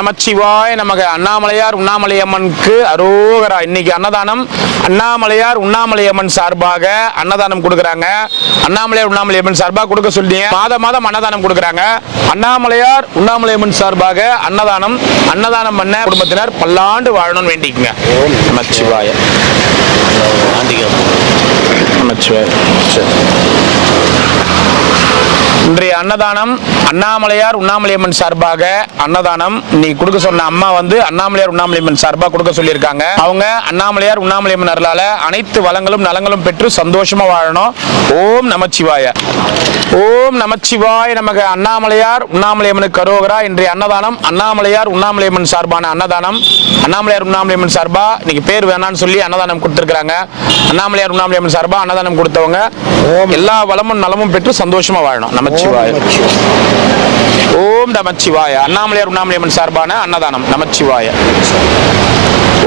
நமச்சிவாய நமக. அண்ணாமலையார் உண்ணாமலையம்மனுக்கு அரோகரா. இன்னைக்கு அன்னதானம் அண்ணாமலையார் உண்ணாமலையம்மன் சார்பாக அன்னதானம் கொடுக்குறாங்க. அண்ணாமலையார் உண்ணாமலையம்மன் சார்பாக கொடுக்க சொல்லிங்க. மாதம் அன்னதானம் கொடுக்குறாங்க. அண்ணாமலையார் உண்ணாமலையம்மன் சார்பாக அன்னதானம் பண்ண குடும்பத்தினர் பல்லாண்டு வாழணும்னு வேண்டிக்குங்க. நமச்சிவாய நமச்சிவாய. இன்றைய அன்னதானம் அண்ணாமலையார் உண்ணாமலையம்மன் சார்பாக அன்னதானம் நீ கொடுக்க சொன்ன அம்மா அண்ணாமலையார் உண்ணாமலையம்மன் சார்பாக கொடுக்க சொல்லியிருக்காங்க. அவங்க அண்ணாமலையார் உண்ணாமலையம்மன் அருளால அனைத்து வளங்களும் நலங்களும் பெற்று சந்தோஷமா வாழணும். ஓம் நமச்சிவாய. ஓம் நமச்சிவாய நமக. அண்ணாமலையார் உண்ணாமலையம்மனுக்கு அரோகரா. இன்றைய அன்னதானம் அண்ணாமலையார் உண்ணாமலையம்மன் சார்பான அன்னதானம். அண்ணாமலையார் உண்ணாமலையம்மன் சார்பா இன்னைக்கு பேர் வேணான்னு சொல்லி அன்னதானம் கொடுத்திருக்காங்க. அண்ணாமலையார் உண்ணாமலையம்மன் சார்பா அன்னதானம் கொடுத்தவங்க எல்லா வளமும் நலமும் பெற்று சந்தோஷமா வாழணும். நமச்சிவாய. ஓம் நமச்சிவாய. அண்ணாமலையார் உண்ணாமலையம்மன் சார்பான அன்னதானம். நமச்சிவாய.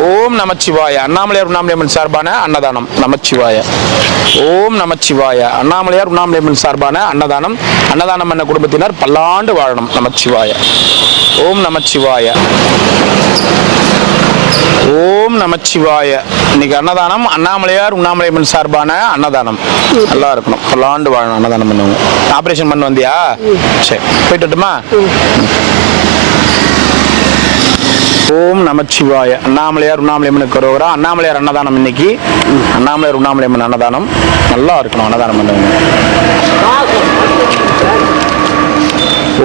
ஓம் நமச்சிவாய. அண்ணாமலையார் உண்ணாமலையம்மன் சார்பான அன்னதானம். நமச்சிவாய. ஓம் நமச்சிவாய. அண்ணாமலையார் உண்ணாமலையம்மன் சார்பான அன்னதானம் பண்ண குடும்பத்தினர் பல்லாண்டு வாழணும். நமச்சிவாய. ஓம் நமச்சிவாய. ஓம் நமச்சிவாய. இன்னைக்கு அன்னதானம் அண்ணாமலையார் உண்ணாமலையம்மன் சார்பான அன்னதானம். நல்லா இருக்கணும், பல்லாண்டு வாழணும். அன்னதானம் பண்ணுவாங்க. ஆபரேஷன் பண்ண வந்தியா? சரி, போயிட்டு வரட்டுமா? ஓம் நமச்சிவாய. அண்ணாமலையார் உண்ணாமலையம்மனுக்கு அரோகரா. அண்ணாமலையார் அன்னதானம் இன்னைக்கு. அண்ணாமலையார் உண்ணாமலையம்மன் அன்னதானம் நல்லா இருக்கணும். அன்னதானம் பண்ணுவாங்க.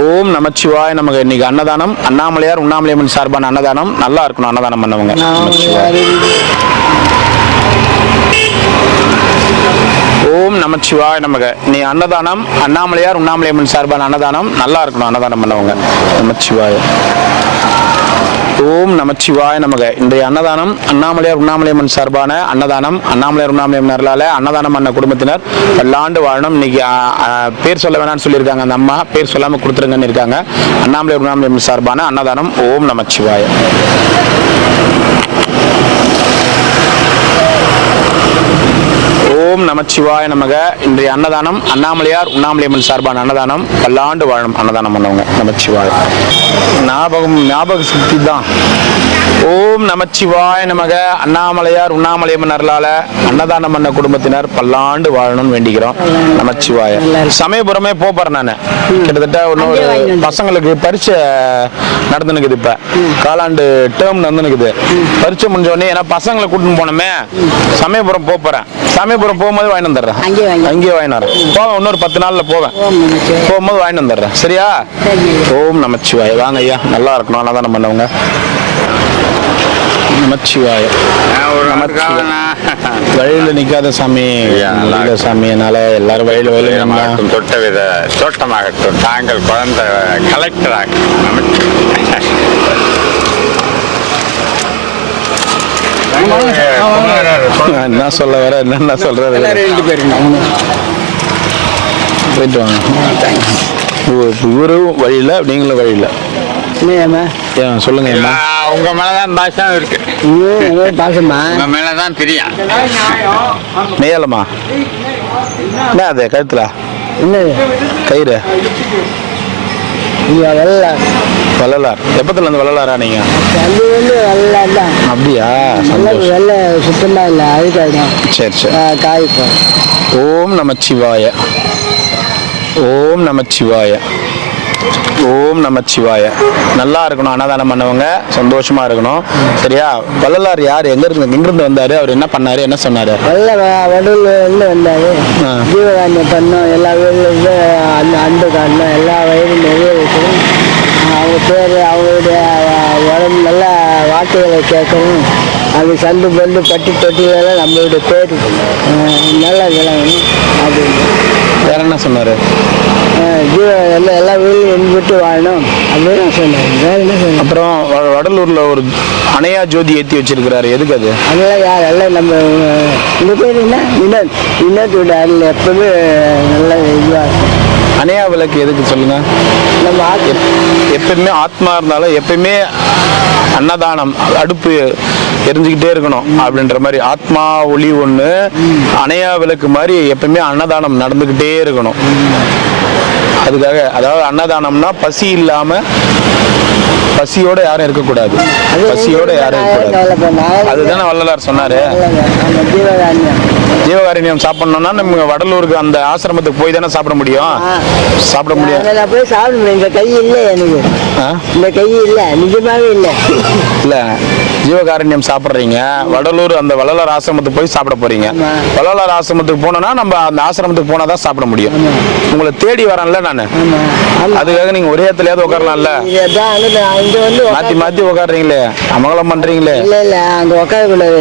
ஓம் நமச்சிவாய நமக்கு. இன்னைக்கு அன்னதானம் அண்ணாமலையார் உண்ணாமலையம்மன் சார்பான அன்னதானம் நல்லா இருக்கணும். அன்னதானம் பண்ணவங்க. ஓம் நமச்சிவாய நமக. நீ அன்னதானம் அண்ணாமலையார் உண்ணாமலையம்மன் சார்பான அன்னதானம் நல்லா இருக்கணும். அன்னதானம் பண்ணவங்க. நமச்சிவாய. ஓம் நமச்சிவாய நமக. இன்றைய அன்னதானம் அண்ணாமலையார் உண்ணாமலையம்மன் சார்பான அண்ணாமலையார் உண்ணாமலையம்மன் அருளால அன்னதானம் பண்ண குடும்பத்தினர் பல்லாண்டு வாழணும். இன்னைக்கு பேர் சொல்ல வேணாம்னு சொல்லியிருக்காங்க. அந்த அம்மா பேர் சொல்லாம கொடுத்துருங்கன்னு இருக்காங்க. அண்ணாமலையார் உண்ணாமலையம்மன் சார்பான அன்னதானம். ஓம் நமச்சிவாய. ஓம் நமச்சிவாய நமக. இன்றைய அன்னதானம் அண்ணாமலையார் உண்ணாமலையம்மன் சார்பான அன்னதானம் பல்லாண்டு வாழும். அன்னதானம் பண்ணவங்க. நமச்சிவாய. ஞாபக சக்தி தான். ஓம் நமச்சிவாய நமக. அண்ணாமலையார் உண்ணாமலையம்மன் அருளால அன்னதானம் பண்ண குடும்பத்தினர் பல்லாண்டு வாழணும்னு வேண்டிக்கிறோம். நமச்சிவாய. சமயபுரமே போறேன் நான். கிட்டத்தட்ட இன்னொரு பசங்களுக்கு பரீட்சை நடந்துனுக்குது. இப்ப காலாண்டு டேர்ம் நடந்துனுக்குது. பரீட்சை முடிஞ்ச உடனே ஏன்னா பசங்களை கூட்டின்னு போனோமே சமயபுரம் போறேன். சமயபுரம் போகும்போது வாங்கி வந்துடுறேன். அங்கேயே வாங்கி வரேன். போவேன். இன்னொரு 10 நாள்ல போவேன். போகும்போது வாங்கி வந்துடுறேன். சரியா? ஓம் நமச்சிவாய. வாங்க ஐயா, நல்லா இருக்கணும். அன்னதானம் பண்ணவங்க. நமச்சிவாய. வழியில நிக்காத சாமி. சாமியினால எல்லாரும் வழியில தொட்ட வித தோட்டமாகட்டும். தாங்கள் குழந்தை கலெக்டராக என்ன சொல்ல வர என்ன சொல்றது. போயிட்டு வாங்க. இவரும் வழியில நீங்களும் வழியில சொல்லுங்க. உங்க மேலதான் பாசம் இருக்கு. பாசமா மேலதான் தெரியும். நெய்யலமா என்ன அது கழுத்துல என்ன கயிறு? வள்ளலார். எப்பத்துல இருந்து வள்ளலாரா நீங்க? அப்படியா? வெள்ளை சுத்தமா இல்ல, அதுக்காயிடும். சரி சரி. காய்ப்போம். ஓம் நமச்சிவாய. ஓம் நமச்சிவாய. ஓம் நமச்சிவாய. நல்லா இருக்கணும். அன்னதானம் பண்ணவங்க சந்தோஷமா இருக்கணும். சரியா? வள்ளலார் யார்? எங்கிருந்து வந்தாரு? அவர் என்ன பண்ணாரு? என்ன சொன்னாரு? வடூர்ல வந்தாரு. ஜீவகாரியம் பண்ணோம். எல்லா வீடுல அன்பு காரணம். எல்லா வயதும் நிறைவேற்றணும். அவங்க பேர் அவங்களுடைய உடம்பு நல்ல வார்த்தைகளை கேட்கணும். அது சந்து பந்து பட்டி தொட்டிலெல்லாம் நம்மளுடைய பேர் நல்லா விளங்கணும் அப்படின்னு. வேற என்ன சொன்னாரு? எல்லா வீடும் விட்டு வாழணும் அப்படின்னு சொன்னாரு. வேற என்ன சொன்னார்? அப்புறம் வடலூர்ல ஒரு அணையா ஜோதி ஏற்றி வச்சிருக்கிறாரு. எதுக்கு அது? அதெல்லாம் யார்? எல்லாம் நம்ம இந்த பேர் என்ன வினோத்தோட அருள் எப்பவுமே நல்ல இதுவாக. அணையா விளக்கு எதுக்கு சொல்லுங்க? நம்ம எப்பயுமே ஆத்மா இருந்தாலும் எப்பயுமே அன்னதானம் அடுப்பு எரிஞ்சுக்கிட்டே இருக்கணும் அப்படின்ற மாதிரி ஆத்மா ஒளி ஒண்ணு அணையா விளக்கு மாதிரி எப்பயுமே அன்னதானம் நடந்துகிட்டே இருக்கணும். அதுக்காக அதாவது அன்னதானம்னா பசி இல்லாம பசியோட யாரும் இருக்கக்கூடாது, பசியோட யாரும் இருக்கக்கூடாது. அதுதானே வள்ளலார் சொன்னாரு. ஜீவகாருண்யம் சாப்பிடணும்னா நம்ம வடலூருக்கு அந்த ஆசிரமத்துக்கு போய் தானே சாப்பிட முடியும். சாப்பிட முடியாது. போய் சாப்பிட முடியும். இந்த கை இல்லை எனக்கு, இந்த கை இல்லை, நிஜமாவே இல்லை. இல்ல ஜீவகாருண்யம் சாப்பிட்றீங்க, வடலூர் அந்த வள்ளலார் ஆசிரமத்துக்கு போய் சாப்பிட போறீங்க. வள்ளலார் ஆசிரமத்துக்கு போனோம்னா நம்ம அந்த ஆசிரமத்துக்கு போனாதான் சாப்பிட முடியும். உங்களை தேடி வரேன்ல நானு, அதுக்காக நீங்க ஒரே இடத்துலயாவது உட்காரலாம்ல. மாத்தி மாத்தி உட்காடுறீங்களே, அமங்கலம் பண்றீங்களே. இல்ல இல்ல அங்க உட்கார கூடாது.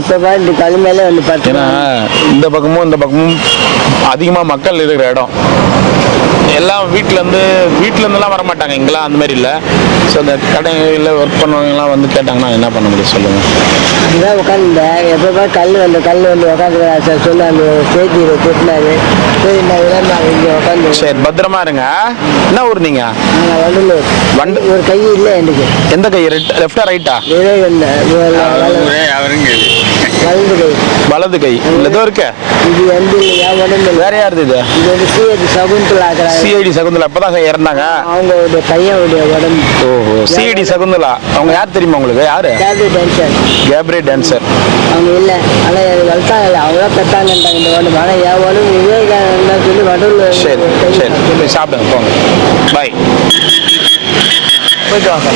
எப்ப பாரு கல் மேல வந்து பார்த்தீங்கன்னா இந்த பக்கமும் இந்த பக்கமும் அதிகமா மக்கள் இருக்கிற இடம். எல்லாம் வீட்டுல இருந்துலாம் வர மாட்டாங்க இங்கெல்லாம், அந்த மாதிரி இல்லை. ஸோ இந்த கடையில் ஒர்க் பண்ணவங்கலாம் வந்து கேட்டாங்கன்னா என்ன பண்ண முடியும் சொல்லுங்க. அங்கதான் உட்காந்துட்டேன். எப்போ கல் வந்து உட்காந்து சார் சொல்லி அந்த ஸ்டேஜில் திட்டினாரு. சரி நான் இங்கே உட்காந்து. சரி பத்திரமா இருங்க. என்ன ஊர் நீங்க? வண்டலூர். ஒரு கை இல்லை எனக்கு. எந்த கை? லெஃப்டா ரைட்டா? வலது கை. வலது கை ஏதோ இருக்க. இது எந்த உடம்பு வேற யாருது இது? இது வந்து சிஐடி சகுந்தலா. சிஐடி சகுந்தலா இப்பதான் இறந்தாங்க. அவங்களுடைய பையனுடைய உடம்பு. ஓஹோ, சிஐடி சகுந்தலா. அவங்க யார் தெரியுமா உங்களுக்கு? யாரு? Capri dancer. அவங்க இல்லை, ஆனால் வளர்த்தாங்க, அவங்களா பெற்றாங்கன்றாங்க இந்த உடம்பு. ஆனால் என் உடம்பு விவேகானந்தா சொல்லி வடூர். சரி சரி சாப்பிடுங்க, போங்க, பாய், போயிட்டு வாங்க.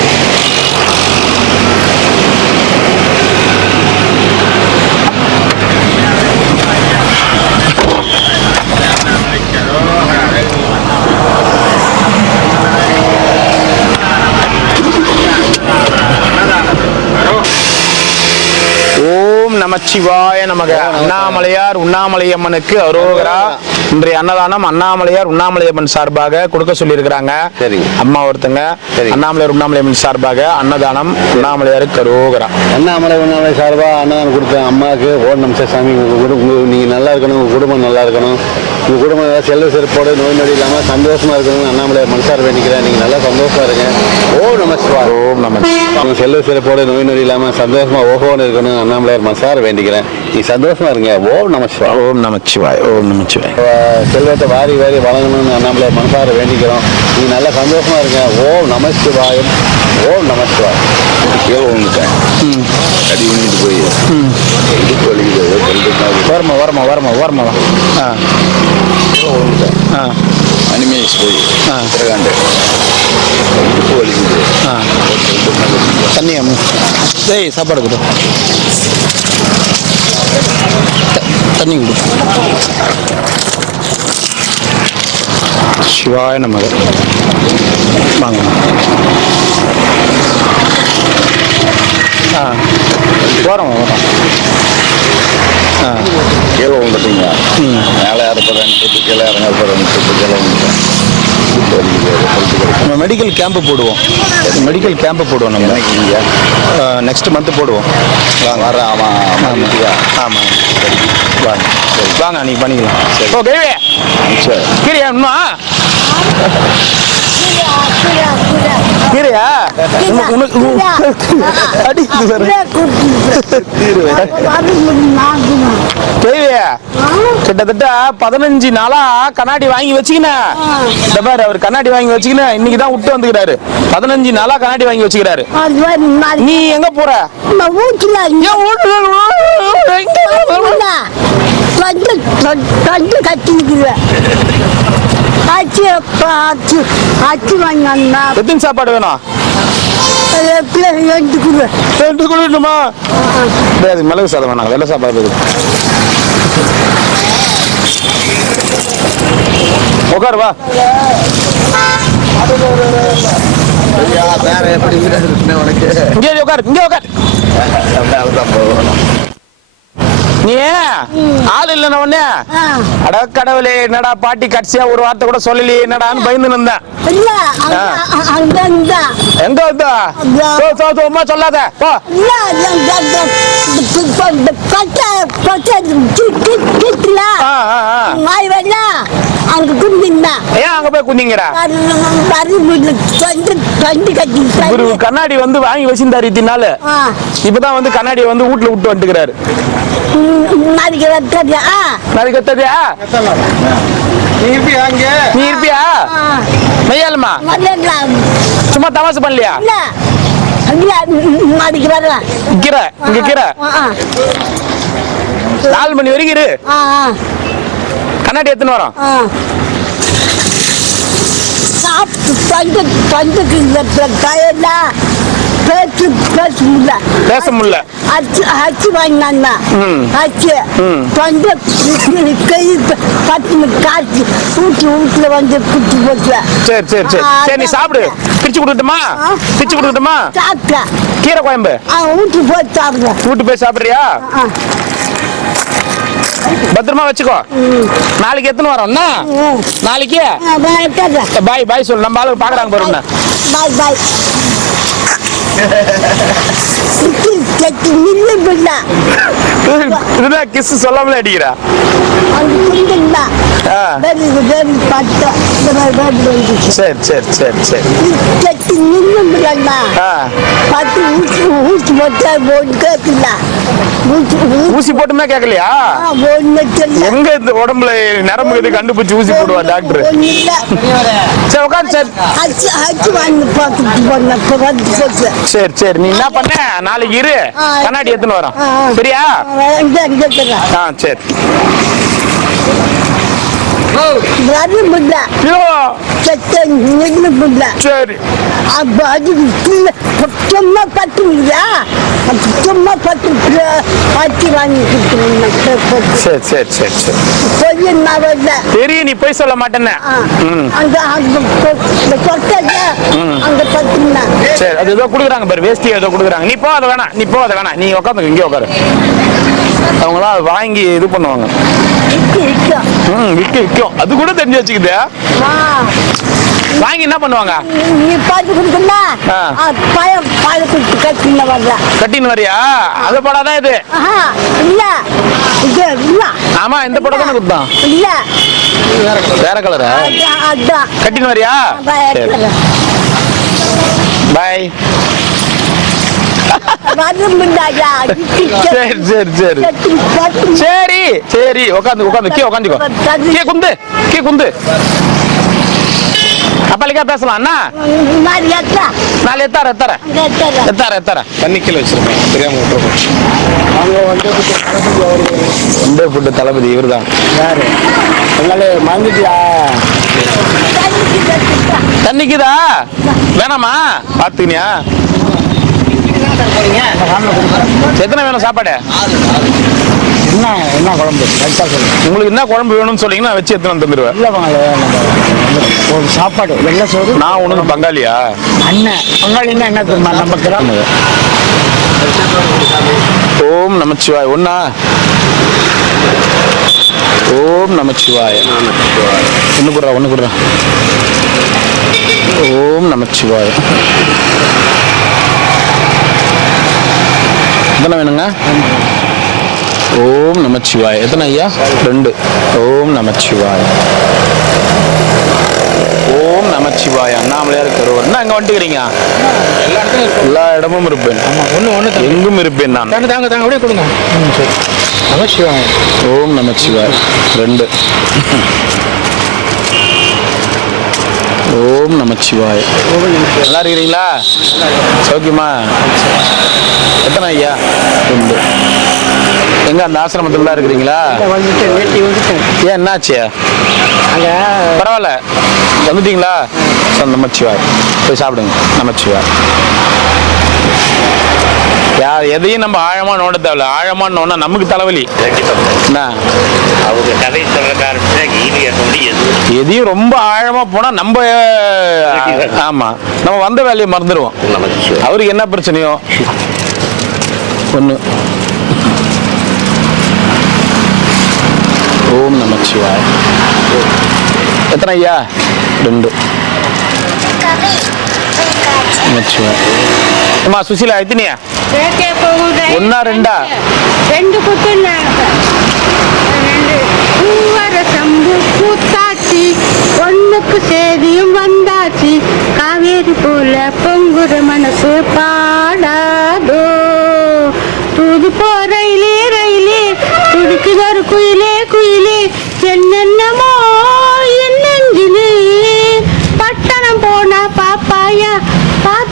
நமச்சிவாய நமக. அண்ணாமலையார் உண்ணாமலையம்மனுக்கு அரோகரா. இன்றைய அன்னதானம் அண்ணாமலையார் உண்ணாமலையம்மன் சார்பாக கொடுக்க சொல்லி இருக்கிறாங்க. அம்மா ஒருத்தங்க அண்ணாமலையார் உண்ணாமலையம்மன் சார்பாக அன்னதானம் அண்ணாமலையாருக்கு அரோகரா. உண்ணாமலை சார்பாக அன்னதானம் கொடுத்தேன் அம்மாவுக்கு. ஓம் நம சாமி. நீங்க நல்லா இருக்கணும், உங்க குடும்பம் நல்லா இருக்கணும், உங்க குடும்பம் செல்வ செருப்போடு நோய் நொடி இல்லாம சந்தோஷமா இருக்கணும் அண்ணாமலையார் மனசார வேண்டிக்கிறேன். நீங்க நல்லா சந்தோஷமா இருங்க. ஓம் நம சிவாய. ஓம் நம. செல்வ செருப்போடு நோய் நொடி இல்லாம சந்தோஷமா ஓஹோன்னு இருக்கணும் அண்ணாமலையார் மனசார வேண்டிக்கிறேன். நீ சந்தோஷமா இருங்க. ஓம் நம சிவாய. ஓம் நமச்சிவாய். ஓம் நமச்சிவாய். செல்வத்தை வாரி வாரி வழங்கணும்னு அண்ணாமலையார் மனசார வேண்டிக்கிறோம். நீ நல்லா சந்தோஷமா இருங்க. ஓம் நம சிவாயம். ஓம் நம சிவாய். கீழே வந்துட்டேன், அடி பண்ணிட்டு போய் இடுப்பு வலிக்குது. வரமா அனிமேஸ் போய் திரகாண்டு இடுப்பு வலிக்குது. தண்ணியா டேய், சாப்பாடு கொடு, தண்ணி கொடு. சிவாய நமக. வாங்க. வரோம். கீழே வந்துட்டீங்க. மேலே இறப்புறேன் கீழே இறங்க போகிறேன் கீழே வந்துட்டேன். நம்ம மெடிக்கல் கேம்ப் போடுவோம். நம்ம இங்கே நெக்ஸ்ட் மந்த் போடுவோம். வர ஆமாம் ஆமாம் வாங்க நீ பண்ணிக்கலாம். ஓ கேள்வி சரி கீரையா இன்னும் கீரையா கேள்வியா கிட்டத்தட்ட 15 நாளா கண்ணாடி வாங்கி வச்சுக்கினேன். பாரு அவர் கண்ணாடி வாங்கி வச்சுக்கினேன், இன்னைக்குதான் விட்டு வந்துக்கிறாரு. 15 நாளா கண்ணாடி வாங்கி வச்சுக்கிறாரு. நீ எங்க போற? எத்தனை சாப்பாடு வேணும்? 2 கொடுக்கணுமா? மிளகு சாதம் வேணாம், வெள்ளை சாப்பாடு. உட்காரு வா. இங்கே உட்காரு. நீ ஆள் இல்லைன்ன உடனே அட கடவுளே என்னடா பாட்டி கட்சியா ஒரு வார்த்தை கூட சொல்லலையே என்னடான்னு பயந்து இருந்தேன். எங்க வந்தா சும்மா சொல்லாத போ. ஏன் அங்க போய் குந்திங்கடா? கண்ணாடி வந்து வாங்கி வச்சிருந்தாரு இத்தனை நாள். இப்பதான் வந்து கண்ணாடியை வந்து வீட்டுல விட்டு வந்துக்கிறாரு. நாளைக்கு கத்ததியா நீ இருப்பியா மெய்யாலுமா சும்மா தமாசு பண்ணலையா கீரை இங்க கீரை 4 மணி வரைக்கும் இரு கண்ணாடி எத்தனை வரும் பேச முடியல அச்சு வாங்கினா அச்சு கை பத்து காய்ச்சி வீட்டுல வந்து குட்டி போச்சு. சரி சரி சரி சரி நீ சாப்பிடு பிரிச்சு கொடுக்கட்டுமா பிரிச்சு கொடுக்கட்டுமா சாப்பிட்டா கீரை குழம்பு வீட்டுக்கு போய் சாப்பிடுறேன் வீட்டு போய் சாப்பிடுறியா பத்திரமா வச்சுக்கோ நாளைக்கு எத்தனை வரோம் நாளைக்கு பாய் பாய் சொல்லு நம்ம ஆளுக்கு பாக்குறாங்க பாருங்க பாய் பாய் இதுதான் கிஸ் சொல்லாமலே அடிக்கிறா சரி சரி சரி சரி ஊசி போட்டுமே கேட்கலையா எங்க இந்த உடம்புல நரம்பு இது கண்டுபிடிச்சு ஊசி போடுவா டாக்டர் சரி உட்காந்து சரி சரி நீ என்ன பண்ண நாளைக்கு இரு கண்ணாடி எத்தனை வரும் சரியா சரி சரி சும்மா பத்து சும்மா பத்து பத்து வாங்கி சரி சரி சரி சரி தெரியும் நீ போய் சொல்ல மாட்டேன்னு சரி அது ஏதோ கொடுக்குறாங்க பாரு வேஷ்டி ஏதோ கொடுக்குறாங்க நீ போ அதை வேணாம் நீ போ அதை வேணாம் நீ உட்காந்து இங்கே உட்காரு அவங்களாம் வாங்கி இது பண்ணுவாங்க விற்கும் அது கூட தெரிஞ்சு வச்சுக்குதா வாங்கி என்ன பண்ணுவாங்க நீ பாத்து கொடுக்கல கட்டின்னு வரியா அது படாதான் இது இல்ல ஆமா இந்த படம் தானே கொடுத்தான் இல்ல வேற கலரா கட்டின்னு வரியா பாய் சரி சரி சரி சரி சரி உட்காந்து உட்காந்து கீ உட்காந்துக்கோ கீ குந்து அப்பலிக்கா பேசலாம் அண்ணா நாலு எத்தார தண்ணி கீழே வச்சிருக்கேன் தெரியாம ஒன்றே ஃபுட்டு தளபதி இவர் தான் யாரு மறந்துட்டியா தண்ணிக்குதா வேணாமா பாத்துக்கினியா எத்தனை வேணும் சாப்பாடு என்ன குழம்பு உங்களுக்கு என்ன குழம்பு வேணும்னு சொன்னீங்கன்னா வச்சு எத்தனை தந்துடுவேன் ஒரு சாப்பாடு வெள்ளை சோறு நான் உனக்கு பங்காளியா அண்ணன் பங்காளின்னா என்ன தெரியுமா நம்ம கிராம ஓம் நமச்சிவாய் ஒன்னா ஓம் நமச்சிவாய ஒண்ணு குடுறா ஓம் நமச்சிவாய எத்தனை வேணுங்க ஓம் நமச்சிவாய எத்தனை ஐயா 2 ஓம் நமச்சிவாய ஓம் நமச்சிவாய அண்ணாமலையார் கருவர் அங்க வந்துக்கிறீங்க எல்லா இடமும் இருப்பேன் எங்கும் இருப்பேன் நான் அப்படியே கொடுங்க நமச்சிவாய ஓம் நமச்சிவாய 2 ஓம் நமச்சிவாய நல்லா இருக்கிறீங்களா சௌக்கியமா எத்தனை ஐயா 2 எங்க அந்த ஆசிரமத்துல தான் இருக்கிறீங்களா ஏன் என்னாச்சு பரவாயில்ல வந்துட்டீங்களா நமச்சிவாய் போய் சாப்பிடுங்க நமச்சிவாய் எதையும் நம்ம ஆழமா நோண்ட தேவையில்ல ஆழமா நோண்டா நமக்கு தலைவலி என்ன அவங்க கதை எதையும் ரொம்ப ஆழமா போனா நம்ம ஆமா நம்ம வந்த வேலையை மறந்துடுவோம் அவருக்கு என்ன பிரச்சனையோ ஒண்ணு ஓம் நமச்சிவாய் எத்தனை ஐயா 2 நமச்சிவாய் அம்மா சுசீலா எத்தனையா 1 2 ஒண்ணுக்கு சேதியும் வந்தாச்சு காவேரி போல பொங்குற மனசு பாடாதோ தூது போ ரயிலே துடிக்குதொரு குயிலே என்னென்னமோ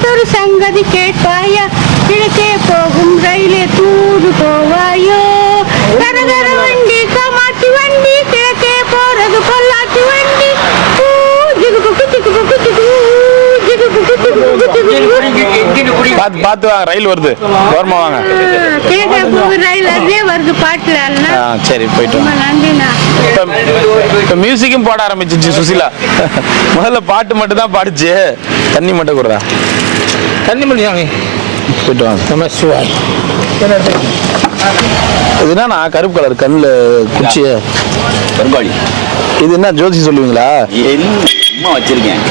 மற்றொரு சங்கதி கேட்பாயா, கிழக்கே போகும் ரயிலே தூது போவாயோ. கரகர வண்டி காமாட்சி வண்டி, கிழக்கே போறது பொள்ளாச்சி வண்டி. பார்த்து பார்த்து வாங்க, ரயில் வருது, ஓரமா வாங்க. கிழக்கே போகும் ரயில் அதே வருது பாட்டுல. சரி போயிட்டு வாங்க. நன்றிண்ணா. இப்போ மியூசிக்கும் போட ஆரம்பிச்சிச்சு சுசிலா. முதல்ல பாட்டு மட்டும் தான் பாடுச்சு, தண்ணி மட்டும் கொடுறா. தண்ணி முடியாங்க. போயிட்டு வாங்க. நம்ம சிவாய் இது என்னண்ணா கருப்பு கலர் கண்ணில் குச்சி கருங்காலி இது என்ன ஜோதிசி சொல்லுவீங்களா? சும்மா வச்சிருக்கேன்.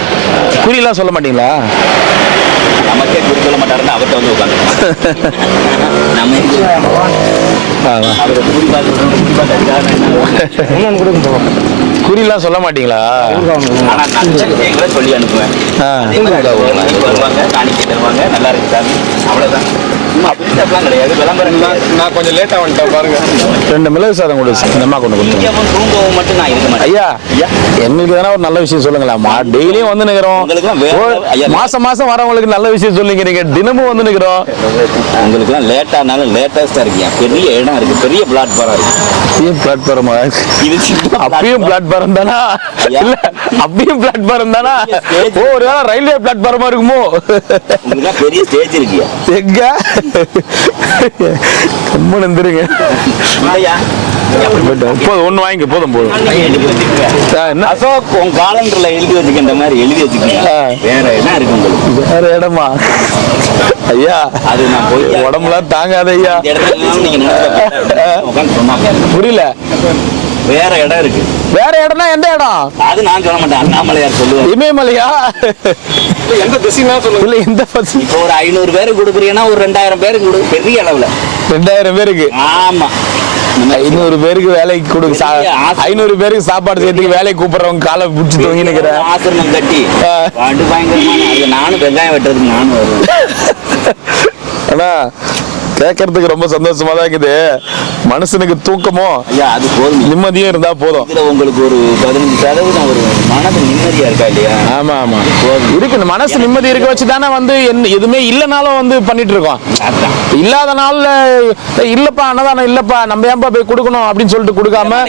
குறியெல்லாம் சொல்ல மாட்டீங்களா? நமக்கே குறி சொல்ல மாட்டாருன்னு அவர்கிட்ட வந்து உட்காந்து நம்ம அவரை குறி பார்த்து இன்னொன்று கொடுக்க போவோம். குறியெல்லாம் சொல்ல மாட்டீங்களா? ஆனால் நட்சத்திரங்களை சொல்லி அனுப்புவேன். வருவாங்க, காணிக்கை தருவாங்க, நல்லா இருக்கு சாமி, அவ்வளோதான். அப்படிலாம் கிடையாது. விளம்பரம் நான் கொஞ்சம் லேட்டாக வந்துட்டேன் பாருங்க. 2 மிளகு சாதம் கொடு, இந்த அம்மா கொண்டு கொடுத்து. தூங்கவும் மட்டும் நான் இருக்க மாட்டேன். ஐயா எங்களுக்கு தானே ஒரு நல்ல விஷயம் சொல்லுங்களா? டெய்லியும் வந்து நிக்கிறோம், மாசம் மாசம் வரவங்களுக்கு நல்ல விஷயம் சொல்லிக்கிறீங்க, தினமும் வந்து நிக்கிறோம். உங்களுக்குலாம் லேட்டானாலும் லேட்டஸ்டா இருக்கீங்க. பெரிய இடம் இருக்கு, பெரிய பிளாட்ஃபார்ம் இருக்கு. பிளாட்ஃபார்மா இது அப்பயும் பிளாட்ஃபார்ம் தானா? இல்ல அப்பயும் பிளாட்ஃபார்ம் தானா? ஓ ஒருவேளை ரயில்வே பிளாட்ஃபார்மா இருக்குமோ? உங்களுக்கு பெரிய ஸ்டேஜ் இருக்கியா? எங்க கம்மன் வந்துருங்க. போதும், ஒண்ணு வாங்கி போதும் போதும். என்ன அசோக் உன் காலண்டர்ல எழுதி வச்சுக்கின்ற மாதிரி எழுதி வச்சுக்கீங்க. வேற என்ன இருக்கு உங்களுக்கு? வேற இடமா? ஐயா அது நான் போய் உடம்புலாம் தாங்காத ஐயா. நீங்க உட்காந்து சொன்னாங்க. புரியல. வேற இடம் இருக்கு. வேற இடம்னா எந்த இடம்? அது நான் சொல்ல மாட்டேன், அண்ணாமலையார் சொல்லுவார். இமயமலையா? எந்த திசைனா சொல்லுங்க. இல்ல இந்த பஸ் இப்போ ஒரு 500 பேருக்கு கொடுக்குறீங்கன்னா ஒரு 2000 பேருக்கு கொடு, பெரிய அளவுல. 2000 பேருக்கு? ஆமா. 500 பேருக்கு வேலைக்கு கொடுக்க, 500 பேருக்கு சாப்பாடு சேர்த்துக்கு வேலைக்கு கூப்பிடுறவங்க காலை பிடிச்சி தூங்கி நிக்கிறேன். ஆசிரமம் கட்டி பாண்டு பயங்கரமான. அது நானும் வெங்காயம் வெட்டுறதுக்கு நானும் வருவேன். ஆனா கேட்கறதுக்கு ரொம்ப சந்தோஷமா தான் இருக்குது. மனுஷனுக்கு தூக்கமோ ஐயா அது போதும், நிம்மதியும் இருந்தா போதும். இதுல உங்களுக்கு ஒரு 15% ஒரு மனது நிம்மதியா இருக்கா இல்லையா? ஆமா ஆமா இருக்கு. மனசு நிம்மதி இருக்க வச்சு தானே வந்து எதுவுமே இல்லைனாலும் வந்து பண்ணிட்டு இருக்கோம். இல்லாத நாள்ல இல்லப்பா அன்னதானம் இல்லப்பா நம்ம ஏன்பா போய் கொடுக்கணும் அப்படின்னு சொல்லிட்டு கொடுக்காம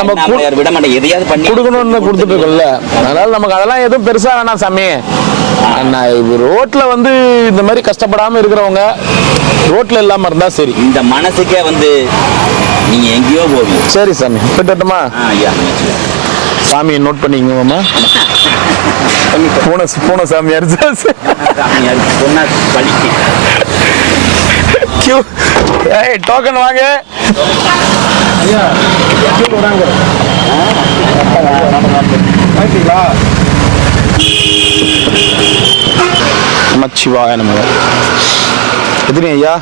நம்ம விட மாட்டேன், எதையாவது பண்ணி கொடுக்கணும்னு கொடுத்துட்டு இருக்கோம்ல. அதனால நமக்கு அதெல்லாம் எதுவும் பெருசா வேணாம் சாமி. ரோட்ல வந்து இந்த மாதிரி கஷ்டப்படாம இருக்கிறவங்க ரோட்ல இல்லாம இருந்தா சரி. இந்த மனசுக்கே வந்து நீங்க எங்கேயோ போவீங்க. சரி சாமி போயிட்டோமா? சாமியை நோட் பண்ணிக்கோமா? பூனை சாமியார் சொன்னா பழிக்கு. டோக்கன் வாங்க. நமச்சிவாய நமக. எத்தனை ஐயா?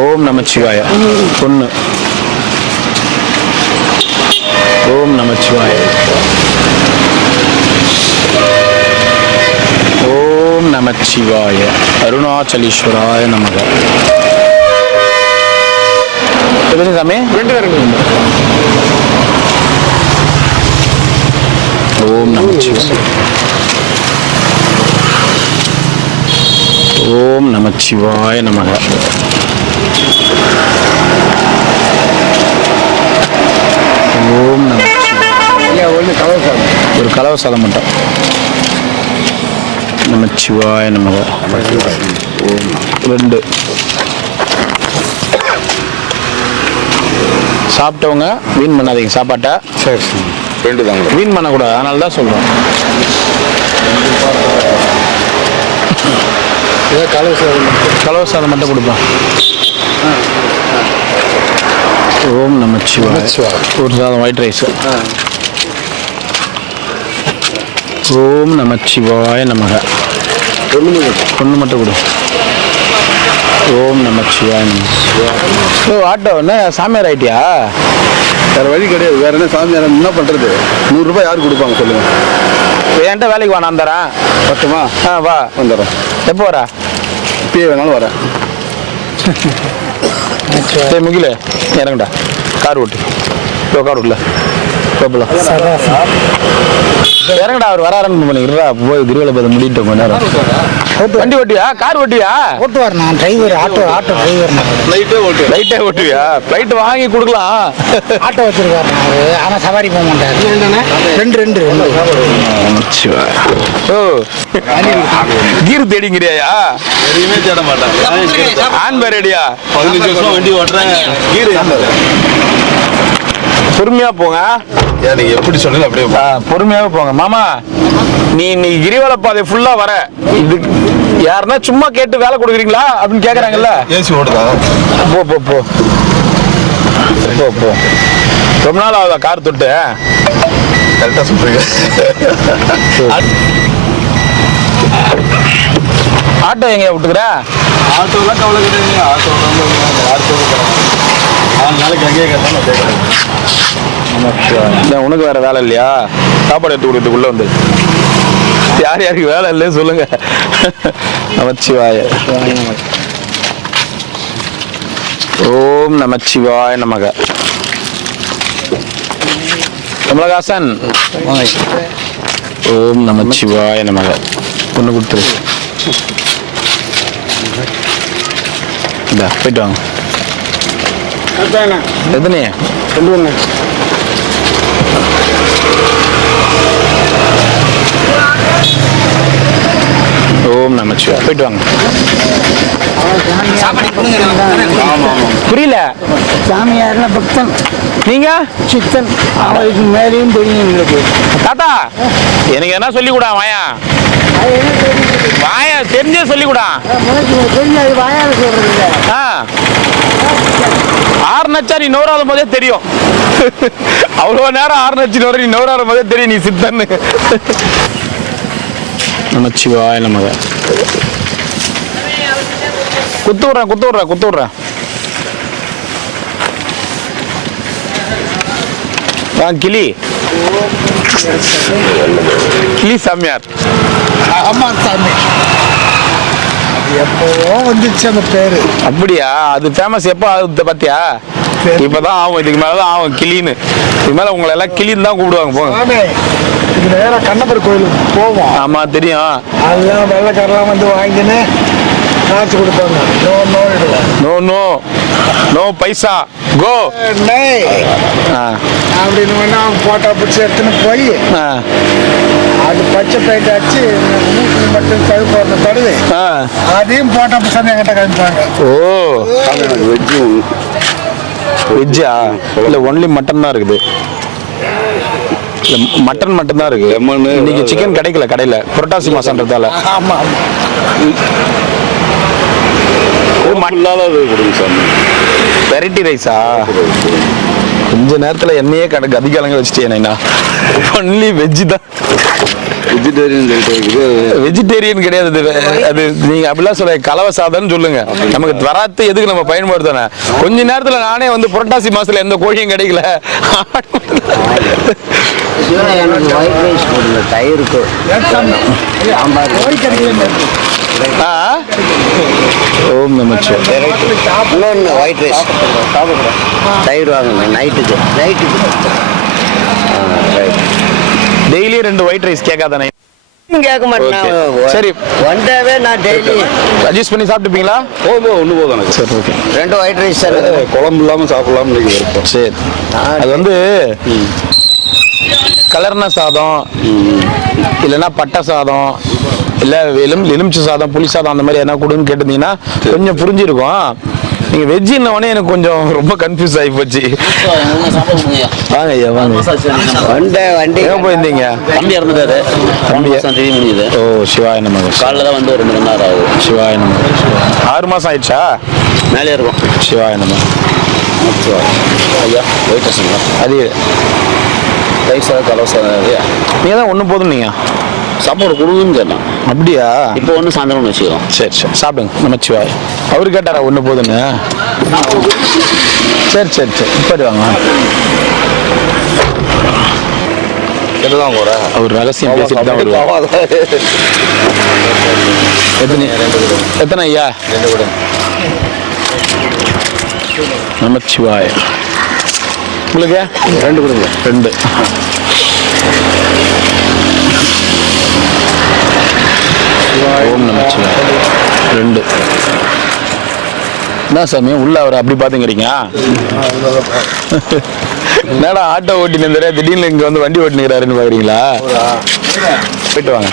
ஓம் நமச்சிவாய. 1. ஓம் நமச்சிவாய. ஓம் நமச்சிவாய. அருணாச்சலீஸ்வராய நமக. எத்தனை சாமி? 2. ஓம் நமச்சிவாய. ஓம் நமச்சிவாய நமக. ஓம் நமச்சிவாய. ஒரு கலவை சாதம் மட்டும். நமச்சிவாய நமக. 2. சாப்பிட்டவங்க வீண் பண்ணாதீங்க சாப்பாட்டை. சரி 2 தாங்க. வீண் பண்ணக்கூடாது, அதனால தான் சொல்கிறோம். கலவை சாதம் மட்டும் கொடுப்போம். ஓம் நமச்சிவாய. ஒரு சாதம் ஒயிட் ரைஸ். ஓம் நமச்சிவாய நமக. 1 மட்டும் கொடு. ஓம் நமச்சிவாய நமக. ஓ ஆட்டோ என்ன சாமியார் ஆயிட்டியா? வேற வழி கிடையாது. வேற என்ன சாமியார் என்ன பண்றது? 100 ரூபாய் யாருக்கு கொடுப்பாங்க சொல்லுங்க? என்கிட்ட வேலைக்கு வா, நான் தரேன். பட்டுமா? வா வந்துடுறேன். எப்போ வரா? இப்பயே வேணாலும் வரேன். சரி முகில இறங்கடா, கார் ஓட்டு. கார் ஓட்டல இறங்கடா. அவர் வராருன்னு பண்ணி போய் கிரிவல பதம் முடிட்டு கொஞ்ச நேரம். வண்டி ஓட்டுவியா? கார் ஓட்டுவியா? ஓட்டுவார். நான் டிரைவர், ஆட்டோ டிரைவர். லைட்டே ஓட்டுவியா? ஃப்ளைட் வாங்கி கொடுக்கலாம். ஆட்டோ வச்சிருக்காரு அவரு. ஆனால் சவாரி போக மாட்டாரு. ரெண்டு ஓ கீர் தேடிங்கிறியா? எதுவுமே தேட மாட்டாங்க. ஆன் பேரடியா? 15 வருஷம் வண்டி ஓட்டுறேன். கீர் பொறுமையா போங்க. நீங்க எப்படி சொன்னீங்க அப்படியே பொறுமையாக போங்க. மாமா நீ இன்னைக்கு கிரிவல பாதை ஃபுல்லா வர, இது யாருன்னா சும்மா கேட்டு வேலை கொடுக்குறீங்களா அப்படின்னு கேக்குறாங்கல்ல. ஏசி ஓடுதா? போ போ போ போ போ. ரொம்ப நாள் ஆகுதா கார் தொட்டு? கரெக்டா சொல்றீங்க. ஆட்டோ எங்க விட்டுக்கிற? ஆட்டோலாம் கவலை கிடையாது. ஆட்டோ 4 நாளைக்கு அங்கேயே கேட்டாலும் உனக்கு வேற வேலை இல்லையா? சாப்பாடு எடுத்து கொடுத்துக்குள்ள வந்து யார் யாருக்கு வேலை இல்லைன்னு சொல்லுங்க. நமச்சிவாய. ஓம் நமச்சிவாய நமக. கமலஹாசன் ஓம் நமச்சிவாய நமக. பொண்ணு கொடுத்துரு. இந்த போயிட்டு வாங்க. எத்தனை? 2 ஓம் நமச்சிவாய. போயிட்டு வாங்க. புரியல. சாமியார்ல பக்தன். நீங்க சித்தன். அவருக்கு மேலேயும் தெரியும் எங்களுக்கு. தாத்தா எனக்கு என்ன சொல்லி கூட வாயா வாயா தெரிஞ்சே சொல்லி கூட. தெரியாது வாயால சொல்றது இல்லை. ஆறு நச்சா நீ நோராத போதே தெரியும். அவ்வளோ நேரம் ஆறு நச்சு நோர நீ நோராத போதே தெரியும் நீ சித்தன்னு. நமச்சிவாய நமக. குத்து விட்றேன். கிளி சாமியார். ஆமா சாமி. எப்போ வந்துச்சு அந்த பேரு. அப்படியா? அது ஃபேமஸ் எப்போ ஆகுது பாத்தியா? இப்பதான் ஆகும். இதுக்கு மேலதான் ஆகும் கிளின்னு. இதுக்கு மேல உங்களை எல்லாம் கிளின்னு தான் கூப்பிடுவாங்க. போங்க. இது நேரா கண்ணப்பர் கோயிலுக்கு போவோம். ஆமா தெரியும். அதெல்லாம் வெள்ளைக்காரெல்லாம் வந்து வாங்கின்னு காசு கொடுப்பாங்க. நோ பைசா கோ அப்படின்னு வேணா அவங்க போட்டோ பிடிச்சி எடுத்துன்னு போய் அது பச்சை பெயிண்ட் அடிச்சு மூக்கு மட்டும் கழுப்பு வரணும் தடுது. அதையும் போட்டோ பிடிச்சி என்கிட்ட காமிப்பாங்க. ஓ வெஜ்ஜா? இல்ல ஒன்லி மட்டன் தான் இருக்குது. மட்டன் மட்டும் தான் இருக்கு. இன்னைக்கு சிக்கன் கிடைக்கல கடையில, புரட்டாசி மாசம்ன்றதால. ஆமா வெரைட்டி ரைஸா? கொஞ்ச நேரத்துல என்னையே கணக்கு அதிகாலங்க வச்சுட்டேன். ஒன்லி வெஜ் தான். வெஜிடேரியன் கிடையாது அது. நீங்க அப்படிலாம் சொல்ல கலவை சாதம்னு சொல்லுங்க. நமக்கு வராத்து எதுக்கு நம்ம பயன்படுத்தணும்? கொஞ்ச நேரத்துல நானே வந்து புரட்டாசி மாசத்துல எந்த கோழியும் கிடைக்கல. ஓம் நமச்சிவாய. ஒயிட் ரைஸ் தயிர் வாங்க நைட்டுக்கு. டெய்லி 2 ஒயிட் ரைஸ் கேட்காதானே? கேட்க மாட்டேன். சரி ஒன்றாவே நான் டெய்லி அட்ஜஸ்ட் பண்ணி சாப்பிட்டுப்பீங்களா? ஒன்று போதும் எனக்கு. சரி ஓகே. 2 ஒயிட் ரைஸ் குழம்பு இல்லாமல் சாப்பிடலாம்னு இருக்கும். சரி அது வந்து கலர்ன சாதம் இல்லைன்னா பட்டை சாதம் இல்லை எலுமிச்சை சாதம் புளி சாதம் அந்த மாதிரி என்ன கொடுன்னு கேட்டிருந்தீங்கன்னா கொஞ்சம் புரிஞ்சிருக்கும். நீங்க வெஜ் உடனே எனக்கு கொஞ்சம் ரொம்ப கன்ஃபியூஸ் ஆகி போச்சு. வாங்க ஐயா வாங்க. வண்டி எங்க போயிருந்தீங்க? தம்பி இறந்துட்டாரு. முடியுது. ஓ சிவாய நமக. காலைல தான் வந்து ஒரு 2 மணி நேரம் ஆகும். சிவாய நமக. 6 மாசம் ஆயிடுச்சா? மேலே இருக்கும். சிவாய நமக. ஐயா ஒயிட் ரைஸுங்களா? அது ரைஸ் சாதம் கலவை சாதம். நீங்க தான் ஒன்று போதும். நீங்க சாப்பாடு கொடுக்குன்னு கேட்டோம். அப்படியா? இப்போ ஒன்று சாயந்தரம் வச்சுக்கிறோம். சரி சாப்பிடுங்க. நமச்சிவாய். அவரு கேட்டாரா ஒன்று போதுன்னு? சரி இப்படி வாங்க. எதுதான் போற? அவர் ரகசியம் பேசிட்டு தான் வருவார். எத்தனை ஐயா? 2 கூட. நமச்சிவாய். உங்களுக்கு 2 கொடுங்க. ஓம் நமச்சிவாய 2. என்ன சாமி உள்ள அவர் அப்படி பாத்துக்கிறீங்க? என்னடா ஆட்டோ ஓட்டி நின்றாரு திடீர்னு இங்க வந்து வண்டி ஓட்டினுக்கிறாருன்னு பாக்குறீங்களா? போயிட்டு வாங்க.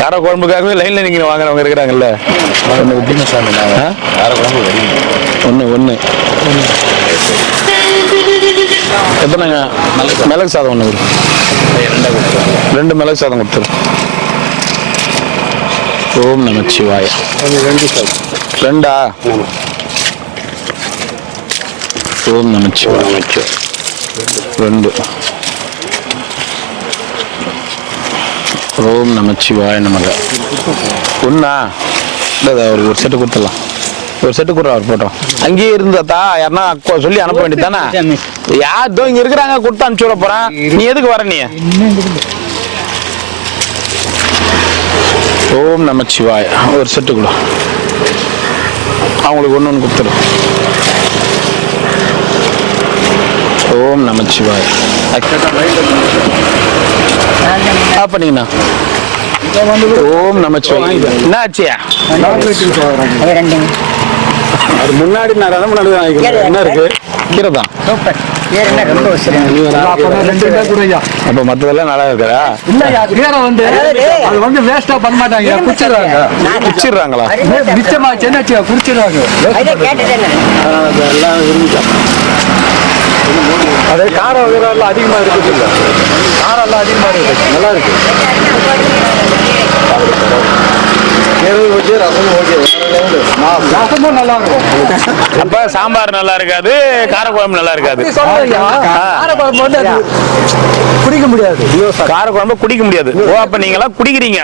கார குழம்புக்காகவே லைன்ல நீங்க வாங்குறவங்க இருக்கிறாங்கல்ல. ஒன்று எத்தனைங்க? மிளகு சாதம் ஒன்று 2 மிளகு சாதம் கொடுத்துரு. ஓம் நமச்சிவாய 2. ஓம் நமச்சிவாய 2. ஓம் நமச்சிவாய நமக 1. ஒரு செட்டு கொடுத்துடலாம். ஒரு செட்டு கூட அவர் போட்டோம். அங்கேயே இருந்தா யாருன்னா சொல்லி அனுப்ப வேண்டியது தானே? யார் இங்க இருக்கிறாங்க கொடுத்து அனுப்பிச்சு விட போறேன். நீ எதுக்கு வர? நீ ஓம் நமச்சிவாய ஒரு செட்டு கூட அவங்களுக்கு ஒன்று கொடுத்துரு. ஓம் நமச்சிவாய பண்ணீங்கண்ணா. ஓம் நமச்சிவாய என்ன ஆச்சியா? அது முன்னாடி என்ன இருக்கு? கீரை தான். அப்ப மத்ததெல்லாம் நல்லா இருக்கா? குச்சிடுறாங்களா? அதே கார வகைலாம் அதிகமா இருக்குது இல்ல? காரம் எல்லாம் அதிகமா இருக்கு. நல்லா இருக்கு. ரசமும் நல்லா இருக்கும். அப்ப சாம்பார் நல்லா இருக்காது, காரக்குழம்பு நல்லா இருக்காது. குடிக்க முடியாது. காரக்குழம்பு குடிக்க முடியாது. ஓ அப்ப நீங்க எல்லாம் குடிக்கிறீங்க.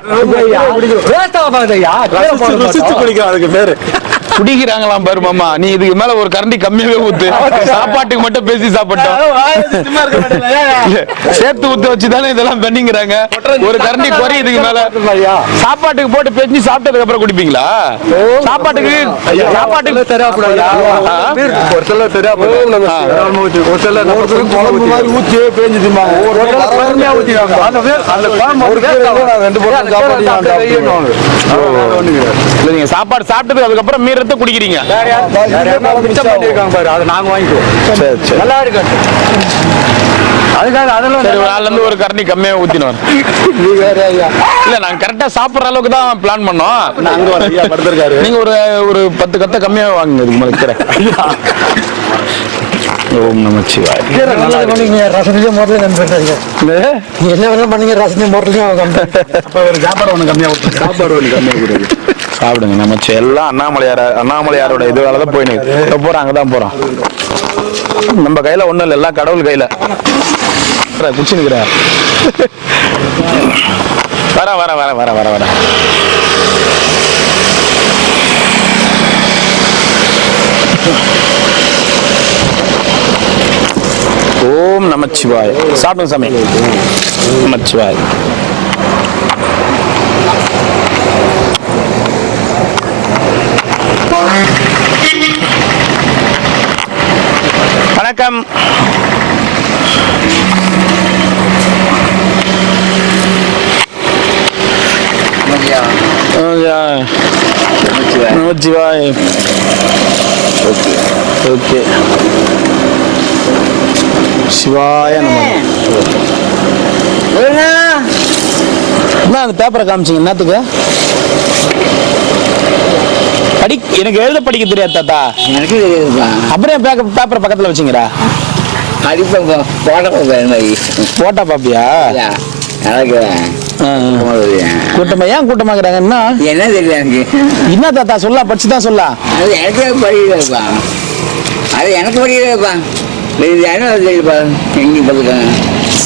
அதுக்கு பேரு குடிக்கிறாங்களாம் பாரு மாமா. நீ இதுக்கு மேல ஒரு கரண்டி கம்மியாவே ஊத்து. சாப்பாட்டுக்கு மட்டும் பேசி சாப்பிட்டோம். சேர்த்து ஊத்து வச்சுதானே இதெல்லாம் பண்ணிக்கிறாங்க. ஒரு கரண்டி குறை இதுக்கு மேல சாப்பாட்டுக்கு போட்டு பேசி சாப்பிட்டதுக்கு அப்புறம் குடிப்பீங்களா? சாப்பாட்டுக்கு நீங்க சாப்பாடு சாப்பிட்டதுக்கு அதுக்கப்புறம் மீறத்தை குடிக்கிறீங்க. நல்லா இருக்கு. அதுக்காக அதெல்லாம் ஒரு கரண்டி கம்மியா ஊத்தினோம். இல்ல நாங்க கரெக்டா சாப்பிடுற அளவுக்கு தான் பிளான் பண்ணோம். நீங்க ஒரு 10 கத்த கம்மியா வாங்குங்க. இதுக்கு மேல ஓம் நமச்சிவாய. ரசனையும் மோட்டலையும் என்ன வேணா பண்ணீங்க. ரசனையும் மோட்டலையும் சாப்பாடு ஒண்ணு கம்மியா சாப்பாடு ஒண்ணு கம்மியா கூடாது. சாப்பிடுங்க. நமச்சு எல்லாம் அண்ணாமலையாரோட இதுவாலதான் போயின்னு போறோம். அங்கதான் போறோம். நம்ம கையில ஒண்ணும் இல்லை, எல்லாம் கடவுள் கையில. குச்சினுக்கிற வர வர வர வர வர வர ஓம் நமச்சிவாய. சாப்பிடுங்க சாமி. நமச்சிவாய. வணக்கம். நமச்சிவாய. ஓகே சிவாய நம. அந்த பேப்பரை காமிச்சிங்க என்னத்துக்கு? எனக்கு எழுத படிக்க தெரியாது தாத்தா. எனக்கு அப்புறம் பேப்பரை பக்கத்துல வச்சுங்கடா. போட்டா பாப்பியா? கூட்டமா ஏன் கூட்டமாக்குறாங்க? என்ன தெரியல எனக்கு. என்ன தாத்தா சொல்ல படிச்சுதான் சொல்ல. அது எனக்கு படிக்கிறப்பா. அது எனக்கு படிக்கிறப்பா.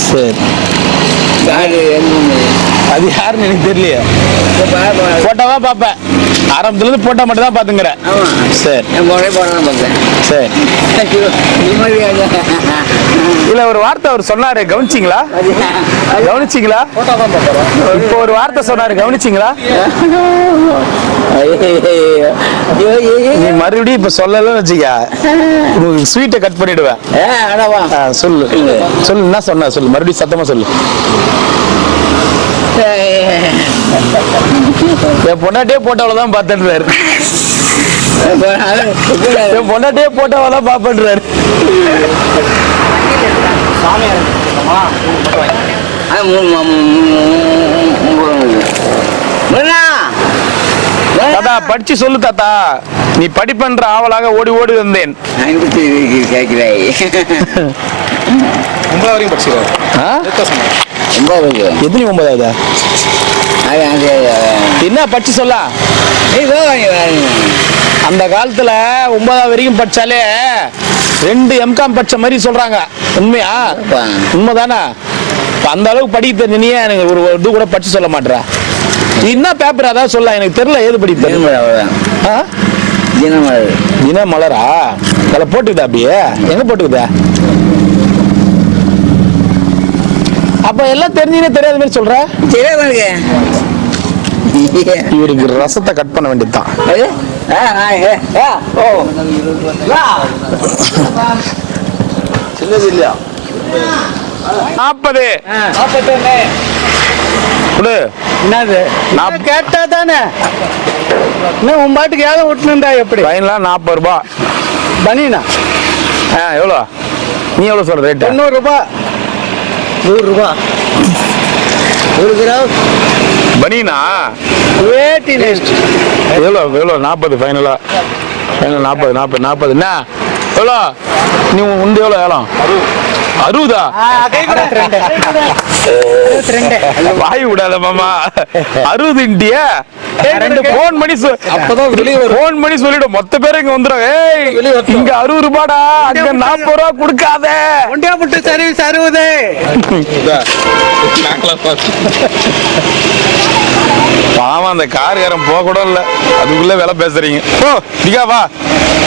சரி அது யாருன்னு எனக்கு தெரியலையே. போட்டாவா பாப்பேன். ஆரம்பத்துல இருந்து போட்டா மட்டும் தான் பாத்துங்கிறேன். சரி சரி. இல்ல ஒரு வார்த்தை அவர் சொன்னாரு, கவனிச்சிங்களா? கவனிச்சிங்களா? இப்போ ஒரு வார்த்தை சொன்னாரு, கவனிச்சிங்களா? நீ மறுபடியும் இப்ப சொல்லலன்னு வச்சுக்க, உங்களுக்கு ஸ்வீட்டை கட் பண்ணிடுவேன். சொல்லு சொல்லு என்ன சொன்ன சொல்லு, மறுபடியும் சத்தமா சொல்லு. என் பொண்டாட்டியே போட்டவளதான் பார்த்துட்டுறாரு. என் பொண்டாட்டியே போட்டவளதான் பாப்பன்றாரு. தாத்தா படிச்சு சொல்லு தாத்தா. நீ படிப்பன்ற ஆவலாக ஓடி ஓடி வந்தேன். ஒன்பதாவது வரைக்கும் படிச்சிருக்காரு. எத்தனை 9ஆவதா? என்ன படிச்சு சொல்ல? அந்த காலத்துல 9ஆவது வரைக்கும் படிச்சாலே 2 எம்காம் படிச்ச மாதிரி சொல்றாங்க. உண்மையா? உண்மைதானே? அந்த அளவுக்கு படிக்க தெரிஞ்சனியே எனக்கு ஒரு இது கூட படிச்சு சொல்ல மாட்டேற. என்ன பேப்பர் அதான் சொல்ல, எனக்கு தெரியல ஏது படிப்பு. தினமலரா? அதில் போட்டுக்குதா? அப்படியே எங்க போட்டுக்குதா? அப்ப எல்லாம் தெரிஞ்சுனே தெரியாத மாதிரி சொல்ற. இவருக்கு ரசத்தை கட் பண்ண வேண்டியதுதான். 40 என்னது கேட்டா தானே இன்னும் உன் பாட்டுக்கு ஏதாவது விட்டுனுந்தா எப்படி? ஃபைனலாக 40 ரூபாய். பனினா எவ்வளோ? நீ எவ்வளோ சொல்ற ரேட்டு? 90 ரூபாய். 100 ரூபாய் 1 கிராம் பனினா வேட்டி நெக்ஸ்ட் எவ்வளோ? 40 ஃபைனலாக. ஃபைனல் 40 என்ன எவ்வளோ? நீ உண்டு எவ்வளோ ஏலம்? 60. வாய் விடாத மாமா. 60 போன் பண்ணி போன் பண்ணி சொல்லிடும். மொத்த பேரும் இங்க வந்துடும். ஏய் இங்க 60 ரூபாடா, அங்க 40 ரூபா கொடுக்காத. ஒண்டியா புட்டு சர்வீஸ் 60. பாவம் அந்த கார்காரன் போக கூட இல்ல, அதுக்குள்ள வேலை பேசுறீங்க. ஓ டிகா வா.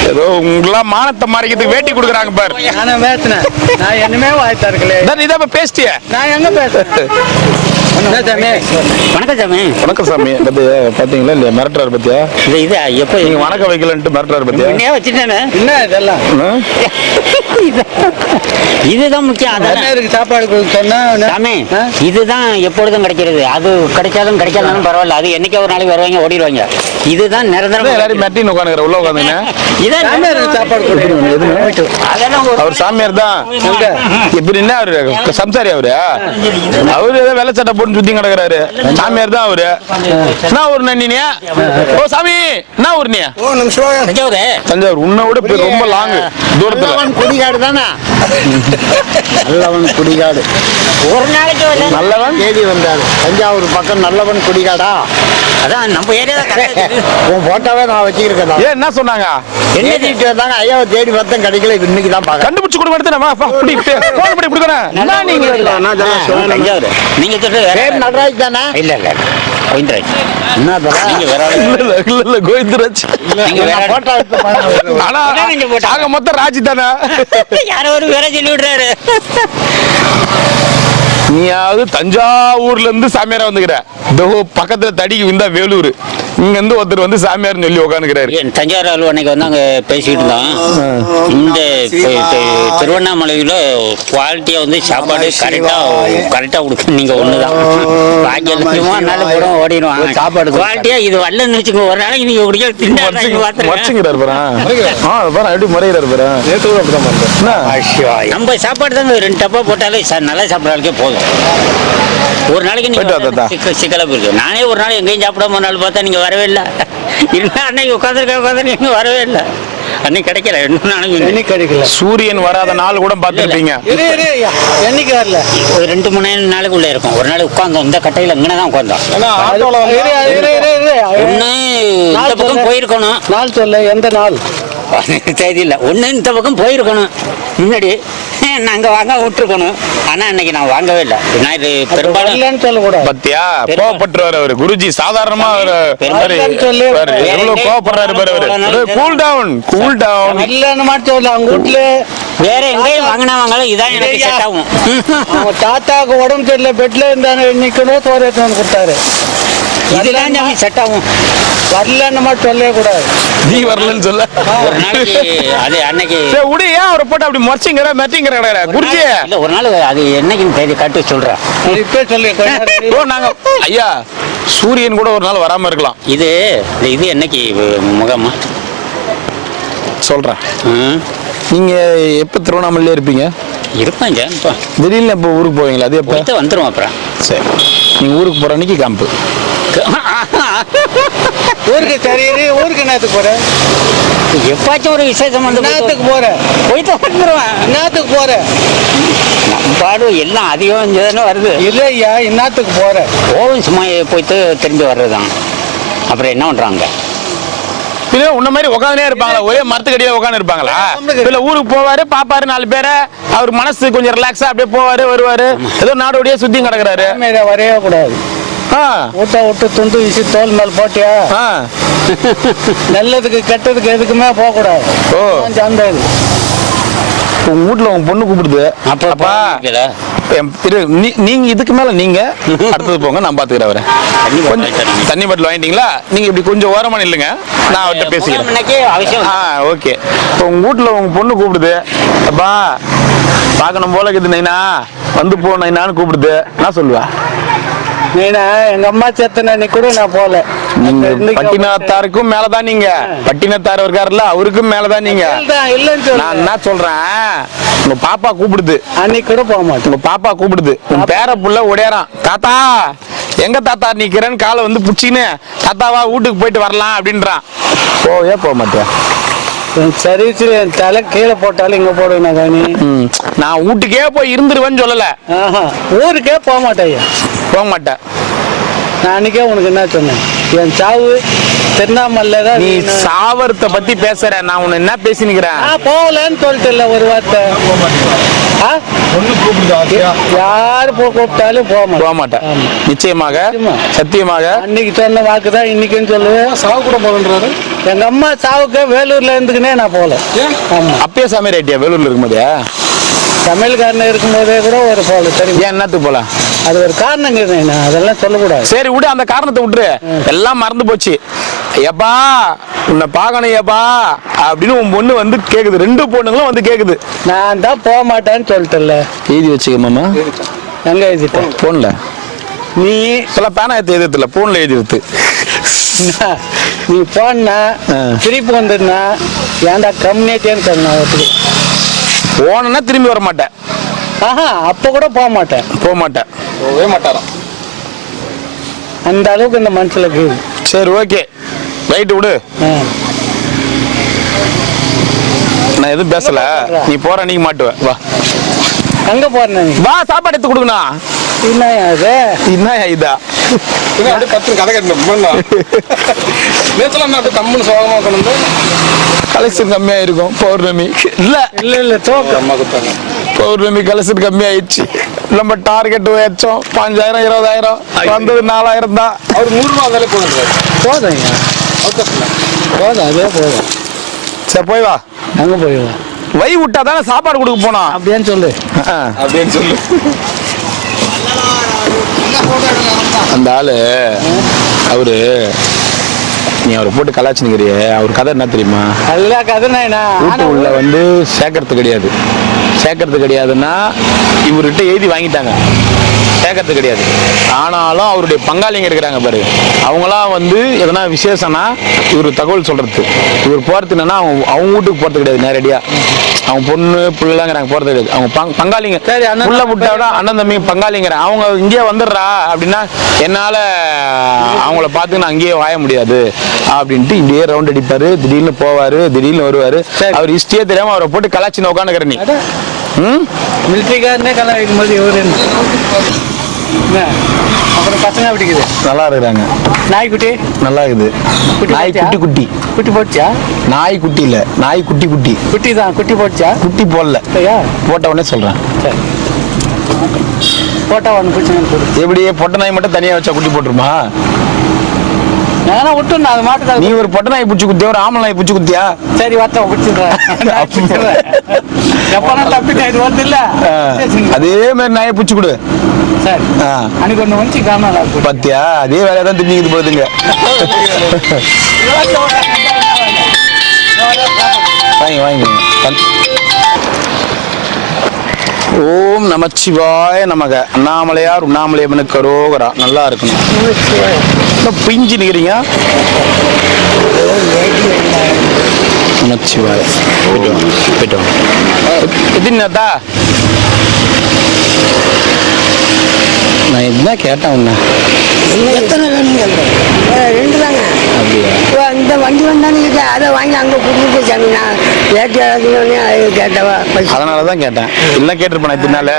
ஏதோ உங்களெல்லாம் மானத்தை மறைக்கிறதுக்கு வேட்டி கொடுக்குறாங்க பாரு. நானும் பேசினேன். நான் என்னமே வாய்த்தா இருக்கல. இதான் பேசிட்டிய. நான் எங்க பேசுறேன்? வணக்கம் சாமி. வணக்கம் சாமி. பாத்தீங்களா இல்லையா மிரட்டுறாரு பத்தியா? இது எப்ப நீங்க வணக்கம் வைக்கலன்ட்டு மிரட்டுறாரு பத்தியா? வச்சுட்டேனே. என்ன இதெல்லாம்? இதுதான் முக்கியம். அதான் இருக்கு சாப்பாடு சொன்னா சாமி, இதுதான் எப்பொழுதும் கிடைக்கிறது. அது கிடைச்சாலும் கிடைச்சாலும் பரவாயில்ல. அது என்னைக்கே ஒரு நாளைக்கு வருவாங்க ஓடிடுவாங்க. இதுதான் நிரந்தரம். எல்லாரும் மெட்டின்னு உட்காந்துக்கிற உள்ள உட்காந்துங்க. சாப்பாடு அவர் சாமியார் தான். இப்படி என்ன அவரு சம்சாரி? அவரு ஏதோ வெள்ளை சட்டை போட்டு சுத்தி கிடக்குறாரு. சாமியார் தான் அவரு. என்ன ஊர் நன்னினியா? ஓ சாமி என்ன ஊர் நீ? தஞ்சாவூர். உன்னை விட ரொம்ப லாங் தூரத்துல. குடிகாடு தானே? நல்லவன் குடிகாடு. ஒரு நாளைக்கு நல்லவன் தேடி வந்தாரு. தஞ்சாவூர் பக்கம் நல்லவன் குடிகாடா. அதான் நம்ம ஏரியா. உன் போட்டோவே நான் வச்சுக்கிறேன். ஏன் என்ன சொன்னாங்க? என்ன தீட்டு வந்தாங்க. ஐயாவை தேடி பார்த்தேன், கிடைக்கல. இன்னைக்கு தான் பாக்க கண்டுபிடிச்சு கொடுக்க தஞ்சாவூர். நீங்க சொல்றது நடராஜ் தானே? இல்ல இல்ல கோவிந்தராஜ். நீங்க வேற கோவிந்தராஜ். போட்டோ எடுத்து ஆனா ஆக மொத்தம் ராஜி தானே. யாரோ ஒரு வேற சொல்லி விடுறாரு. நீயாவது தஞ்சாவூர்ல இருந்து சாமியாரா வந்துக்கிற. பக்கத்துல தடிக்கு விந்தா வேலூர். இங்க இருந்து ஒருத்தர் வந்து சாமியார்னு சொல்லி உட்காந்துக்கிறாரு. தஞ்சாவூர் ஆளு அன்னைக்கு வந்து அங்க பேசிட்டு இருந்தோம். இந்த திருவண்ணாமலையில குவாலிட்டியா வந்து சாப்பாடு கரெக்டா கொடுக்கு. நீங்க ஒண்ணுதான் பாக்கி எல்லாத்தையும் கூட ஓடிடுவாங்க. சாப்பாடு குவாலிட்டியா இது வரலன்னு நினைச்சுங்க. ஒரு நாளைக்கு நீங்க எப்படி மறைச்சுங்கிறாரு பாரு. எப்படி முறையிறாரு பாரு. நம்ம சாப்பாடு தாங்க 2 டப்பா போட்டாலே நல்லா சாப்பிட்றாளுக்கே போதும். ஒரு நாளைக்கு நீங்க சிக்கலா இருக்கு. நானே ஒரு நாள் எங்கேயும் சாப்பிடாம நாள் பார்த்தா நீங்க வரவே இல்லை. இருந்தா அன்னைக்கு உட்காந்து நீங்க வரவே இல்லை. அன்னைக்கு கிடைக்கல. இன்னும் கிடைக்கல. சூரியன் வராத நாள் கூட பார்த்துருப்பீங்க. என்னைக்கு வரல? ஒரு 2-3 நாளுக்குள்ள இருக்கும். ஒரு நாள் உட்காந்தோம் இந்த கட்டையில இங்கதான் உட்காந்தோம். ஒண்ணு இந்த பக்கம் போயிருக்கணும். நாள் சொல்ல எந்த நாள் தேதி இல்ல. ஒண்ணு இந்த பக்கம் போயிருக்கணும் முன்னாடி. நாங்க வாங்க விட்டுருக்கணும். ஆனா இன்னைக்கு நான் வாங்கவே இல்லை. நான் இது பெரும்பாலும் சொல்லக்கூடாது. பத்தியா கோவப்பட்டுருவாரு அவரு. குருஜி சாதாரணமா எவ்வளவு கோவப்படுறாரு பாரு அவரு. கூல் டவுன் கூல் டவுன் இல்லன்னு மட்டும் சொல்லல. அவங்க வீட்டுல வேற எங்கேயும் வாங்கினாலும் இதான் எனக்கு செட் ஆகும். அவங்க தாத்தாவுக்கு உடம்பு தெரியல, பெட்ல இருந்தாங்க. இன்னைக்கு சோறு எடுத்து வந்து கொடுத்தாரு. இதெல்லாம் செட் ஆகும். வரலன்னு மட்டும் சொல்லவே கூடாது. நீ வரலன்னு சொல்ல. ஒரு நாளைக்கு அது அன்னைக்கு உடைய அவரை போட்டு அப்படி மறைச்சிங்கிற மெட்டிங்கிற குருஜி. இல்ல ஒரு நாள் அது என்னைக்குன்னு தேதி காட்டி சொல்றேன். இப்ப சொல்லி நாங்க ஐயா சூரியன் கூட ஒரு நாள் வராம இருக்கலாம். இது இது என்னைக்கு முகமா சொல்றேன். ம், நீங்க எப்ப திருவண்ணாமலையில இருப்பீங்க? இருப்பேங்க இப்போ திடீர்னு இப்போ ஊருக்கு போவீங்களா? அது எப்ப? போயிட்டு வந்துடுவோம் அப்புறம். சரி, நீங்க ஊருக்கு போற அன்னைக்கு கேம்ப். ஊருக்கு சரி ஊருக்கு என்னத்துக்கு போற? எப்பாச்சும் ஒரு விசேஷம் வந்து என்னத்துக்கு போற? போயிட்டு வந்துடுவேன். என்னத்துக்கு போற? பாடு எல்லாம் அதிகம் தானே வருது. இல்லையா, என்னத்துக்கு போற? ஓவன் சும்மா போயிட்டு திரும்பி வர்றதுதான். அப்புறம் என்ன பண்றாங்க? இல்ல உன்ன மாதிரி உட்காந்துனே இருப்பாங்களா? ஒரே மரத்துக்கடியில உட்காந்து இருப்பாங்களா? இல்ல ஊருக்கு போவாரு, பாப்பாரு 4 பேரை, அவர் மனசு கொஞ்சம் ரிலாக்ஸா அப்படியே போவாரு வருவாரு. ஏதோ நாடோடியே சுத்தி கிடக்குறாரு. வரையவே கூடாது. விட்டு துண்டு வீசி தோல் மேல் போட்டியா? நல்லதுக்கு கெட்டதுக்கு எதுக்குமே போக கூடாது. ஓ, அந்த இது உங்க வீட்டுல உங்க பொண்ணு கூப்பிடுது. அப்பா நீங்க இதுக்கு மேல நீங்க அடுத்தது போங்க, நான் பாத்துக்கிறேன் அவரை. தண்ணி பாட்டில் வாங்கிட்டீங்களா? நீங்க இப்படி கொஞ்சம் ஓரமா நில்லுங்க, நான் அவர்கிட்ட பேசிக்கிறேன். ஓகே. இப்போ உங்க வீட்டுல உங்க பொண்ணு கூப்பிடுது. அப்பா பார்க்கணும் போல இருக்குது நைனா, வந்து போ நைனான்னு கூப்பிடுது. நான் சொல்லுவா, நீனா எங்க அம்மா செத்தன நீ கூட நான் போல. பட்டினத்தாருக்கும் மேலதான் நீங்க, பட்டினத்தார் இருக்காருல்ல அவருக்கும் மேலதான் நீங்க. நான் என்ன சொல்றேன், உங்க பாப்பா கூப்பிடுது. அன்னைக்கு கூட போக மாட்டேன். உங்க பாப்பா கூப்பிடுது, உங்க பேர புள்ள ஓடியாரான். தாத்தா எங்க தாத்தா நிக்கிறேன்னு காலை வந்து புடிச்சின்னு, தாத்தாவா வீட்டுக்கு போயிட்டு வரலாம் அப்படின்றான். போக மாட்டேன். சரி என் தலை கீழே போட்டாலும் இங்க போடுவேன் காணி. நான் வீட்டுக்கே போய் இருந்துருவேன்னு சொல்லல. ஊருக்கே போக மாட்டேன். போக மாட்டேன். நான் அன்னைக்கே உனக்கு என்ன சொன்னேன், என் சாவு திருவண்ணாமலை தான். நீ சாவரத்தை பத்தி பேசுற, நான் உன்னை என்ன பேசினுக்கிறேன்? போகலன்னு சொல்லிட்டு இல்ல ஒரு வார்த்தை. யாரு கூப்பிட்டாலும் போக மாட்டேன். நிச்சயமாக சத்தியமாக. அன்னைக்கு சொன்ன வாக்குதான் இன்னைக்குன்னு சொல்லுவேன். சாவு கூட போகன்றாரு. எங்க அம்மா சாவுக்கு வேலூர்ல இருந்துக்குனே நான் போகல. அப்பயே சமையல் ஐட்டியா வேலூர்ல இருக்கும்போதே? சமையல்காரன் இருக்கும்போதே கூட ஒரு போகல. தெரியும் ஏன், என்னத்துக்கு போல? அது ஒரு காரணங்க, அதெல்லாம் சொல்லக்கூடாது. சரி விடு, அந்த காரணத்தை விட்டுரு, எல்லாம் மறந்து போச்சு. எப்பா உன்னை பார்க்கணும் ஏப்பா அப்படின்னு உன் பொண்ணு வந்து கேக்குது. 2 பொண்ணுங்களும் வந்து கேக்குது. நான் தான் போக மாட்டேன்னு சொல்லிட்டேன்ல. எழுதி வச்சுக்க மாமா. எங்க எழுதிட்டேன்? போன்ல. நீ சொல்ல பேனா எடுத்து எழுதுல, போன்ல எழுதி வைத்து. நீ போனா திருப்பி வந்துருந்தா ஏன்டா கம்யூனிட்டின்னு சொன்ன ஒத்துக்கு போனா திரும்பி வர மாட்டேன். அப்ப கூட போக மாட்டேன். போகவே மாட்டாராம். அந்த அளவுக்கு இந்த மனசுல இருக்குது. சரி ஓகே ரைட்டு விடு. நான் எதுவும் பேசல, நீ போற நீங்க மாட்டுவ. வா அங்க போறேன். வா சாப்பாடு எடுத்து கொடுக்கணும். என்ன இதா கதை கட்டணும். கலெக்ஷன் கம்மியா இருக்கும் பௌர்ணமி. இல்ல பௌர்ணமி கலெக்ஷன் கம்மியாயிடுச்சு. நம்ம டார்கெட் வச்சோம் 5000 20,000, வந்தது 4000 தான். அவர் 100 ரூபா வந்தாலே போதுங்க. போதும் அதே போதும். சரி போய் வா. அங்க போயிடலாம். வை விட்டா தானே சாப்பாடு கொடுக்க போனோம். அப்படின்னு சொல்லு. அந்த ஆளு அவரு, நீ அவரை போட்டு கலாச்சினுக்கிறிய, அவர் கதை என்ன தெரியுமா? எல்லா கதை வீட்டு உள்ள வந்து சேர்க்கறது கிடையாதுன்னா இவர்கிட்ட எழுதி வாங்கிட்டாங்க, சேர்க்கறது கிடையாது. ஆனாலும் அவருடைய பங்காளிங்க இருக்கிறாங்க பாரு, அவங்களாம் வந்து எதனா விசேஷம்னா இவர் தகவல் சொல்றது. இவர் போறது என்னன்னா அவங்க வீட்டுக்கு போறது கிடையாது, நேரடியா அவங்க பொண்ணு பிள்ளைங்கிறாங்க போறது கிடையாது. அவங்க பங்காளிங்க புள்ள விட்டாவிட அண்ணன் தம்பி பங்காளிங்கிற அவங்க இங்கேயே வந்துடுறா அப்படின்னா என்னால அவங்கள பார்த்து நான் அங்கேயே வாய முடியாது அப்படின்ட்டு இப்படியே ரவுண்ட் அடிப்பாரு. திடீர்னு போவாரு, திடீர்னு வருவாரு. அவர் ஹிஸ்டரியே தெரியாம அவரை போட்டு கலாச்சின்னு உட்காந்துக்கிற நீ. மிலிட்ரிக்காரனே கலாய்க்கும் போது இவரு அப்புறம் பசங்க பிடிக்குது. நல்லா இருக்கிறாங்க. நாய்க்குட்டி நல்லா இருக்குது. நாய் குட்டி குட்டி போட்டுச்சா? நாய் குட்டி இல்ல, நாய் குட்டி தான். குட்டி போட்டுச்சா? குட்டி போடல. போட்ட உடனே சொல்றேன். சரி போட்டா ஒன்று பிடிச்சி எப்படி பொட்டை நாய் மட்டும் தனியா வச்சா குட்டி போட்டுருமா? நான் விட்டு அது மாட்டுக்காது. நீ ஒரு பொட்டை நாய் பிடிச்சி குத்தியா, ஒரு ஆம்பளை நாய் பிடிச்சி குத்தியா? சரி வார்த்தை பிடிச்சிடுறேன். எப்பனா தப்பிட்டேன், இது வந்து இல்ல அதே மாதிரி நாயை பிடிச்சி கொடு. சரி அன்னைக்கு ஒன்று வந்து காணல பத்தியா, அதே வேலையை தான் திணிக்குது போகுதுங்க. வாங்கி ஓம் நமச்சிவாய நமக. அண்ணாமலையார் உண்ணாமலையம்மனுக்கு அரோகரா. நல்லா இருக்கணும். இன்னும் பிஞ்சு நிற்கிறீங்க. நமச்சிவாய. போயிட்டு வாங்க. எத்தனை நான் என்ன கேட்டேன் உன்ன? எத்தனை வேணுங்க? 2 தாங்க. அப்படியா? இந்த வண்டி வந்தான்னு அதை வாங்கி அங்கே கொடுத்துட்டு சாமி நான் ரேட்டு இறக்கணுன்னே கேட்டவா. அதனால தான் கேட்டேன். இல்லை கேட்டிருப்பேன் இதனால.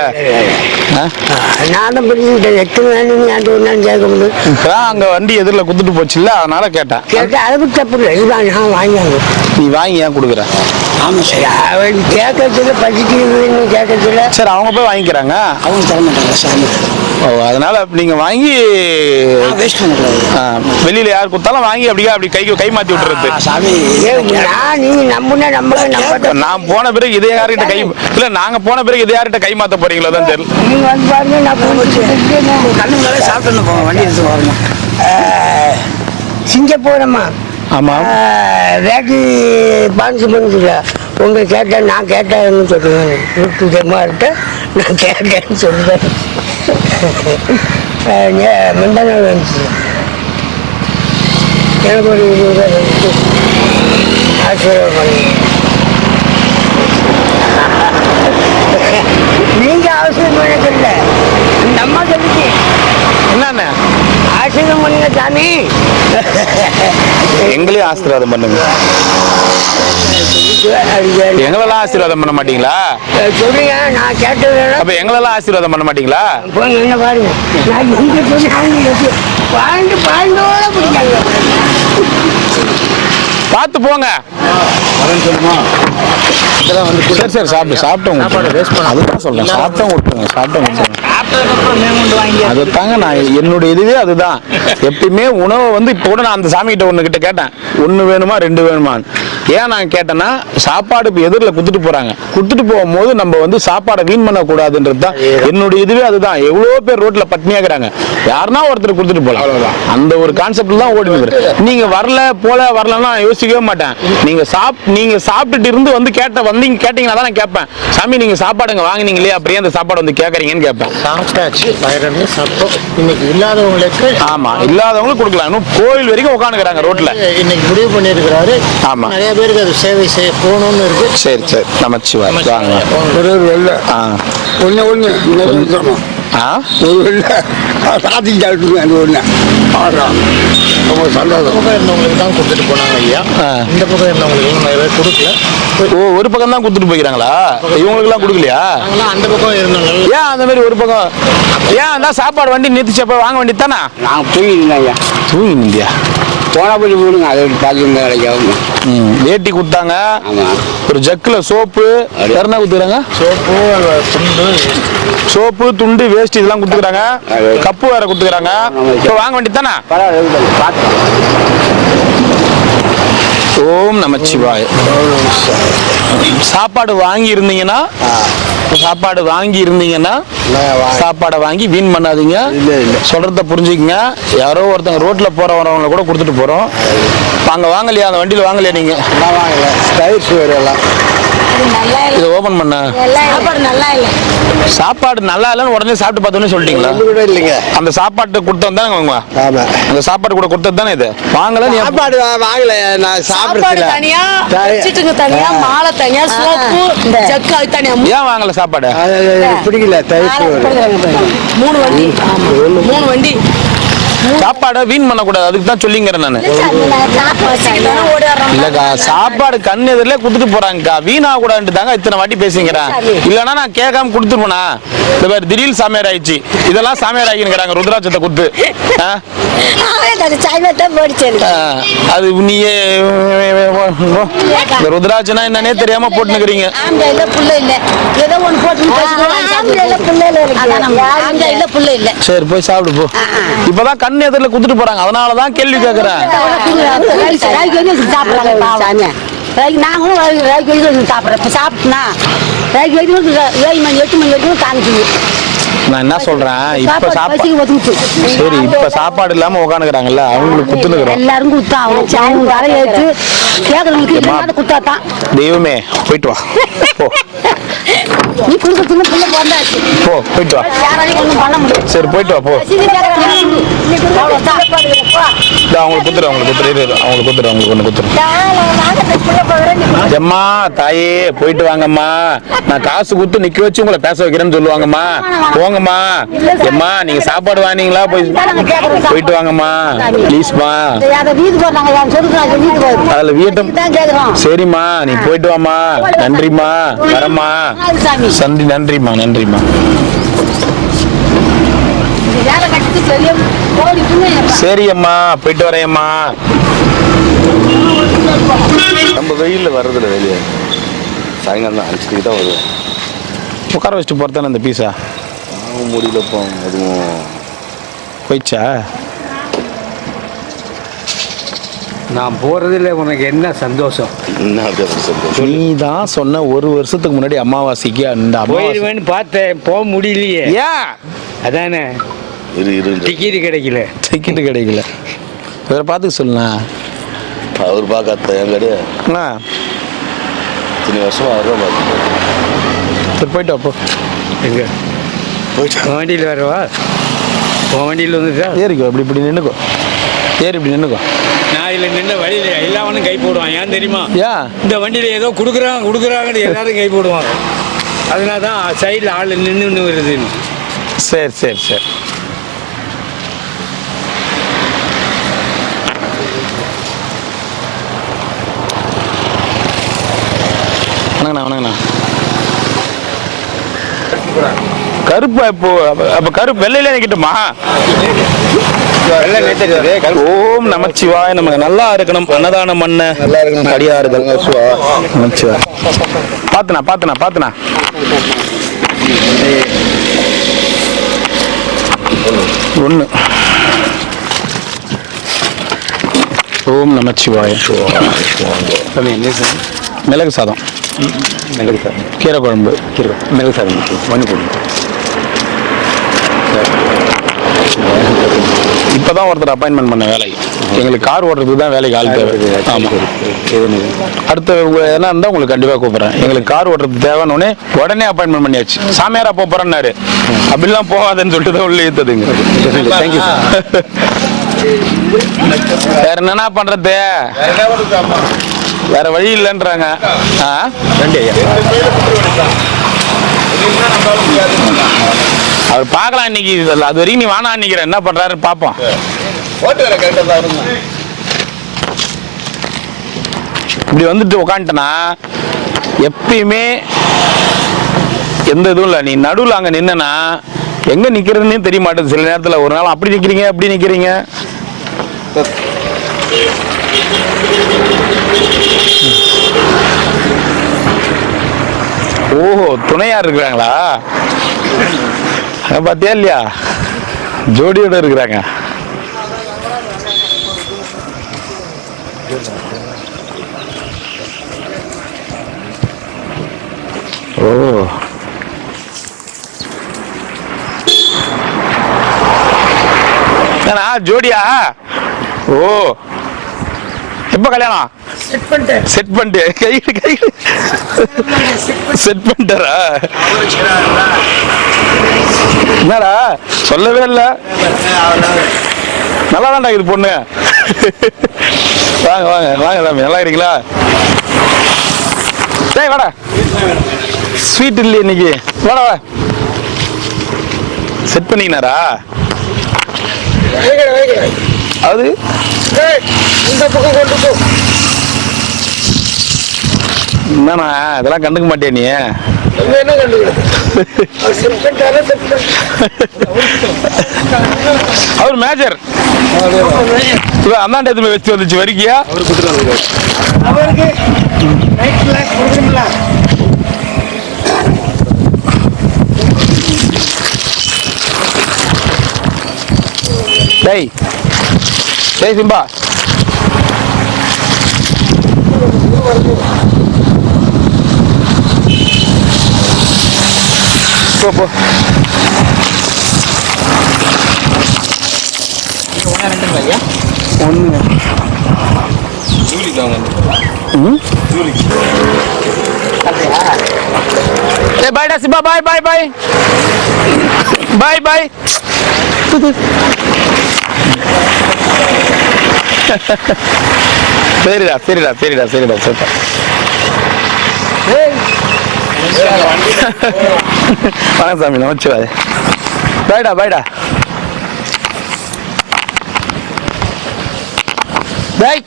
நான் தான் பிடிச்சிக்கிட்டேன். எத்தனை வேணும்னு என்கிட்ட ஒன்றான்னு கேட்க முடியும். இப்போ அங்கே வண்டி எதிரில் குத்துட்டு போச்சுல்ல, அதனால கேட்டேன். கேட்டால் அதை பற்றி தப்பு இல்லை. இதுதான் நான் வாங்கியாங்க. நீ வாங்கி ஏன் கொடுக்குற? ஆமாம் சார். அவன் கேட்கறதுல பசிக்குன்னு கேட்கறதுல சரி, அவங்க போய் வாங்கிக்கிறாங்க. அவங்க தர மாட்டாங்க சாமி. ஓ, அதனால நீங்க வாங்கி வேஸ்ட் பண்ணக்கூடாது. வெளியில யார் கொடுத்தாலும் வாங்கி அப்படியே அப்படி கை மாத்தி விட்டுறது. சாமி நீங்க நம்புனா நம்ப. நான் போன பிறகு இதே யார்கிட்ட கை இல்ல, நாங்க போன பிறகு இதே யார்கிட்ட கை மாத்த போறீங்களோ தான் தெரியல. நீங்க வந்து பாருங்க, நான் கண்ணு மேலே சாப்பிட்டு போங்க. வண்டி எடுத்து வரணும். சிங்கப்பூரம்மா. ஆமா. ரேட்டு பான்சு பண்ணுச்சுல. உங்க கேட்டேன், நான் கேட்டேன்னு சொல்லுவேன். வீட்டுமார்கிட்ட நான் கேட்டேன்னு சொல்லுவேன். முந்தா நாள் வந்துச்சு. எனக்கு ஒரு 20 ரூபாய் வந்துச்சு. ஆசீர்வாதம் பண்ணி நீங்க அவசியம் பண்ணல. அந்த அம்மா சொல்லிச்சு என்னண்ணே ஆசீர்வாதம் பண்ணுங்க சாமி. எங்களையும் ஆசீர்வாதம் பண்ணுங்க. எங்களெல்லாம் ஆசீர்வாதம் பண்ண மாட்டீங்களா? சொல்லுங்க, நான் கேட்டது. அப்ப எங்களெல்லாம் ஆசீர்வாதம் பண்ண மாட்டீங்களா? போங்க, என்ன பாருங்க. நான் எங்க சொல்லி பாண்டோட பிடிக்காங்க. பார்த்து போங்க. சரி சரி, சாப்பிட்டவங்க அதுதான் சொல்றேன். சாப்பிட்டவங்க விட்டுருங்க. அது தாங்க நான் என்னுடைய இதுவே அதுதான். எப்பயுமே உணவை வந்து இப்போ கூட நான் அந்த சாமி கிட்ட ஒண்ணு கிட்ட கேட்டேன், 1 வேணுமா 2 வேணுமான்னு. ஏன் நான் கேட்டேன்னா, சாப்பாடு இப்போ எதிரில் குத்துட்டு போறாங்க. குத்துட்டு போகும்போது நம்ம வந்து சாப்பாடை வீண் பண்ணக்கூடாதுன்றது தான் என்னுடைய இதுவே அதுதான். எவ்வளோ பேர் ரோட்ல பட்னியாக்குறாங்க. யாருன்னா ஒருத்தர் கொடுத்துட்டு போகலாம். அந்த ஒரு கான்செப்ட்ல தான் ஓடி நிற்கிறேன். நீங்க வரலன்னா யோசிக்கவே மாட்டேன். நீங்க சாப்பிட்டுட்டு இருந்து வந்து கேட்டீங்கன்னா தான் நான் கேட்பேன், சாமி நீங்க சாப்பாடுங்க வாங்கினீங்களே, அப்படியே அந்த சாப்பாடு வந்து கேட்கறீங்கன்னு கேட்பேன். இன்னைக்கு இல்லாதவங்களுக்கு ஆமா, இல்லாதவங்களுக்கு கொடுக்கலாம். இன்னும் கோயில் வரைக்கும் உட்காந்துக்கிறாங்க ரோட்ல. இன்னைக்கு முடிவு பண்ணியிருக்கிறாரு. ஆமா, நிறைய பேருக்கு அது சேவை செய்ய போகணும்னு இருக்கு. சரி சரி, நமச்சிவாய். வாங்க. ஒரு வெள்ளை ஒன்று ஒரு வெள்ளை சாத்திட்டு அது ஒன்று ரொம்ப சந்தோஷம். பக்கம் இருந்தவங்களுக்கு தான் கொடுத்துட்டு போனாங்க ஐயா. இந்த பக்கம் இருந்தவங்களுக்கு நிறைய பேர் கொடுக்கல. ஒரு பக்கம் தான் கொடுத்துட்டு போய்க்கிறாங்களா? இவங்களுக்கு எல்லாம் கொடுக்கலையா? அந்த பக்கம் இருந்தவங்க ஏன் அந்த மாதிரி ஒரு பக்கம்? ஏன் அதான் சாப்பாடு வண்டி நிறுத்திச்சப்ப வாங்க வேண்டியது தானே? நான் தூங்கிருந்தேன். தூங்கி நிந்தியா? போனா போய் போடுங்க, அதை பார்த்து கிடைக்காம. வேட்டி கொடுத்தாங்க, ஆமாம். ஒரு ஜக்கில் சோப்பு என்ன கொடுத்துக்கிறாங்க? சோப்பு துண்டு வேஸ்ட் இதெல்லாம் கொடுத்துக்கிறாங்க. கப்பு வேற கொடுத்துக்கிறாங்க. இப்போ வாங்க வேண்டியது தானே? ஓம் நமச்சிவாய. சாப்பாடு வாங்கி இருந்தீங்கன்னா சாப்பாடை வாங்கி வீண் பண்ணாதீங்க. சொல்றத புரிஞ்சுக்கங்க. யாரோ ஒருத்தங்க ரோட்ல போறவங்களை கூட கொடுத்துட்டு போறோம். வாங்கலையா? அந்த வண்டியில வாங்கலையா நீங்க? இதை ஓபன் பண்ண சாப்பாடு நல்லா இல்லைன்னு உடனே சாப்பிட்டு பார்த்தோன்னு சொல்லிட்டீங்களா? இல்லைங்க, அந்த சாப்பாட்டு கொடுத்தது தானே வாங்க. அந்த சாப்பாடு கூட கொடுத்தது தானே இது. வாங்கல சாப்பாடு வாங்கல. நான் சாப்பிடுறேன் தனியா, தனியா, மாலை தனியா, சோப்பு ஜக்கு அது தனியா. ஏன் வாங்கல சாப்பாடு? பிடிக்கல. 3 வண்டி சாப்பாடை வீண் பண்ணக்கூடாது. அதுக்கு தான் சொல்லிங்கிறேன் நான். இல்லக்கா, சாப்பாடு கண் எதிரிலே கொடுத்துட்டு போறாங்கக்கா. வீணா கூடாதுன்னு தாங்க இத்தனை வாட்டி பேசிங்கிறேன். இல்லைன்னா நான் கேட்காம கொடுத்துருப்பேனா? இந்த மாதிரி திடீர் சாமியார் ஆயிடுச்சு. இதெல்லாம் சாமியார் ஆகிங்கிறாங்க ருத்ராட்சத்தை கொடுத்து. அது நீயே இந்த ருத்ராட்சனா என்னன்னே தெரியாம போட்டுக்கிறீங்க. சரி, போய் சாப்பிடு போ. இப்பதான் கண் எதிரில் குத்துட்டு போறாங்க. அதனாலதான் கேள்வி கேட்கிறேன். நாங்களும் சாப்பிட்டேன்னா 7 மணி 8 மணி வரைக்கும் காமிக்குது. நான் என்ன சொல்றேன், இப்ப சரி, இப்ப சாப்பாடு இல்லாம உட்காந்துக்கிறாங்கல்ல, அவங்களுக்கு குத்துனுக்குறோம். எல்லாரும் குத்தா அவங்க வர ஏற்று கேட்கறவங்களுக்கு குத்தாதான். தெய்வமே போயிட்டு வா. நீ கொடுக்க சின்ன பிள்ளை பிறந்தாச்சு போ போயிட்டு வா. யாராலையும் ஒன்றும் பண்ண முடியாது சரி போயிட்டு வா போ. ரசீது கேட்கறாங்க நீ கொடுக்க அவங்களுக்கு குத்துரு அவங்களுக்கு ஒன்று குத்துரு. எம்மா தாயே போயிட்டு வாங்கம்மா. நான் காசு கொடுத்து நிக்க வச்சு உங்களை பேச வைக்கிறேன்னு சொல்லுவாங்கம்மா. போங்கம்மா. எம்மா நீங்க சாப்பாடு வாங்கினீங்களா? போயிட்டு வாங்கம்மா ப்ளீஸ்மா. அதுல வீட்டும் சரிம்மா நீ போயிட்டு வாமா. நன்றிம்மா வரம்மா. நன்றிம்மா நன்றிம்மா. சரி அம்மா போயிட்டு வரேம்மா. நம்ம வெயிலில் வர்றதில்ல வெளியே. சாயங்காலம் தான் 5 தான் வருவேன். உட்கார வச்சுட்டு போகிறதானே அந்த பீஸா முடியலப்போ அதுவும் போயிடுச்சா? நான் போறதுல உனக்கு என்ன சந்தோஷம்? என்ன அப்படியே சந்தோஷம். நீ தான் சொன்ன ஒரு வருஷத்துக்கு முன்னாடி அமாவாசைக்கு அந்த போயிடுவேன்னு பார்த்தேன், போக முடியலையே. ஏன்? அதானே டிக்கெட் கிடைக்கல. டிக்கெட்டு கிடைக்கல. வேற பார்த்துக்க சொல்லுண்ணா. அவர் பார்க்காத என் கிடையாது. அண்ணா இத்தனை வருஷமா அவர் தான் பார்த்து. சரி போயிட்டு வாப்போ. எங்க போயிட்டு வண்டியில் வரவா? உன் வண்டியில் வந்துட்டா ஏறிக்கோ. இப்படி நின்றுக்கோ. இப்படி நின்றுக்கோ. நான் இதில் நின்று வழியில் எல்லாவனும் கை போடுவான். ஏன் தெரியுமா? ஏன்? இந்த வண்டியில் ஏதோ கொடுக்குறாங்கன்னு எல்லாரும் கை போடுவாங்க. அதனால தான் சைடில் ஆள் நின்று வருதுன்னு. சரி சரி சரி. வணங்கண்ணா. கருப்பா இப்போ அப்ப கருப்பு வெள்ளையில நிக்கட்டுமா? ஓம் நமச்சிவாய நமக்கு. நல்லா இருக்கணும். அன்னதானம் பண்ண நல்லா இருக்கணும். அடியார்கள் நமச்சிவாய. பாத்துனா ஒண்ணு. ஓம் நமச்சிவாய. மிளகு சாதம். கீரை குழம்பு. மிளகு சாதம் ஒன்று போடுங்க. இப்போதான் ஒருத்தர் அப்பாயின்மெண்ட் பண்ண வேலை. எங்களுக்கு கார் ஓட்டுறதுக்கு தான் வேலைக்கு ஆள் தேவை. ஆமாம். அடுத்த எதனா இருந்தால் உங்களுக்கு கண்டிப்பாக கூப்பிட்றேன். எங்களுக்கு கார் ஓட்டுறதுக்கு தேவைன்னு உடனே அப்பாயின்மெண்ட் பண்ணியாச்சு. சாமியாரா போகிறேன்னாரு. அப்படிலாம் போகாதுன்னு சொல்லிட்டு தான் உள்ள ஏற்றுதுங்க. Thank you sir. வேற என்னன்னா பண்றது? வேற வழி இல்லைன்றாங்க. அவர் பார்க்கலாம் இன்னைக்கு. அது வரைக்கும் நீ வானா நினைக்கிறேன். என்ன பண்றாருன்னு பார்ப்போம். இப்படி வந்துட்டு உக்காந்துட்டனா எப்பயுமே எந்த இதுவும் இல்லை. நீ நடுவில் அங்கே நின்னா எங்க நிக்கிறதுன்னு தெரிய மாட்டேது. சில நேரத்தில் ஒரு நாள் அப்படி நிக்கிறீங்க, அப்படி நிக்கிறீங்க. ஓஹோ துணையா இருக்கிறாங்களா? பாத்தியா இல்லையா? ஜோடியோட இருக்கிறாங்க. ஓ ஜோடியா? ஓ எப்ப கல்யாணம்? செட் பண்ணிட்டு செட் பண்ணிட்டாரா? என்னடா சொல்லவே இல்லை. நல்லா தான்டா இது பொண்ணு. வாங்க வாங்க வாங்க சாமி. நல்லா இருக்கீங்களா? டேய் வாடா. ஸ்வீட் இல்லையே இன்னைக்கு. வாடா வா. செட் பண்ணிக்கினாரா? அது இந்த பக்கம் கொண்டு போ. என்னண்ணா இதெல்லாம் கண்டுக்க மாட்டியா நீ? என்ன அவர் மேஜர் அந்தாண்ட எதுவுமே வச்சு வந்துச்சு வரிக்கியா? டேய் டேய் சிம்பா போ போ. ஒன்று ஜூலிக்கு ஏய் பாய்டா சிப்பா, பாய் பாய் பாய் பாய் பாய். சரிடா சரிடா சரிடா சரிடா சூப்பர். வணக்கம் சாமி, நமச்சிவாய். பாய்டா பாய்டா பாய்.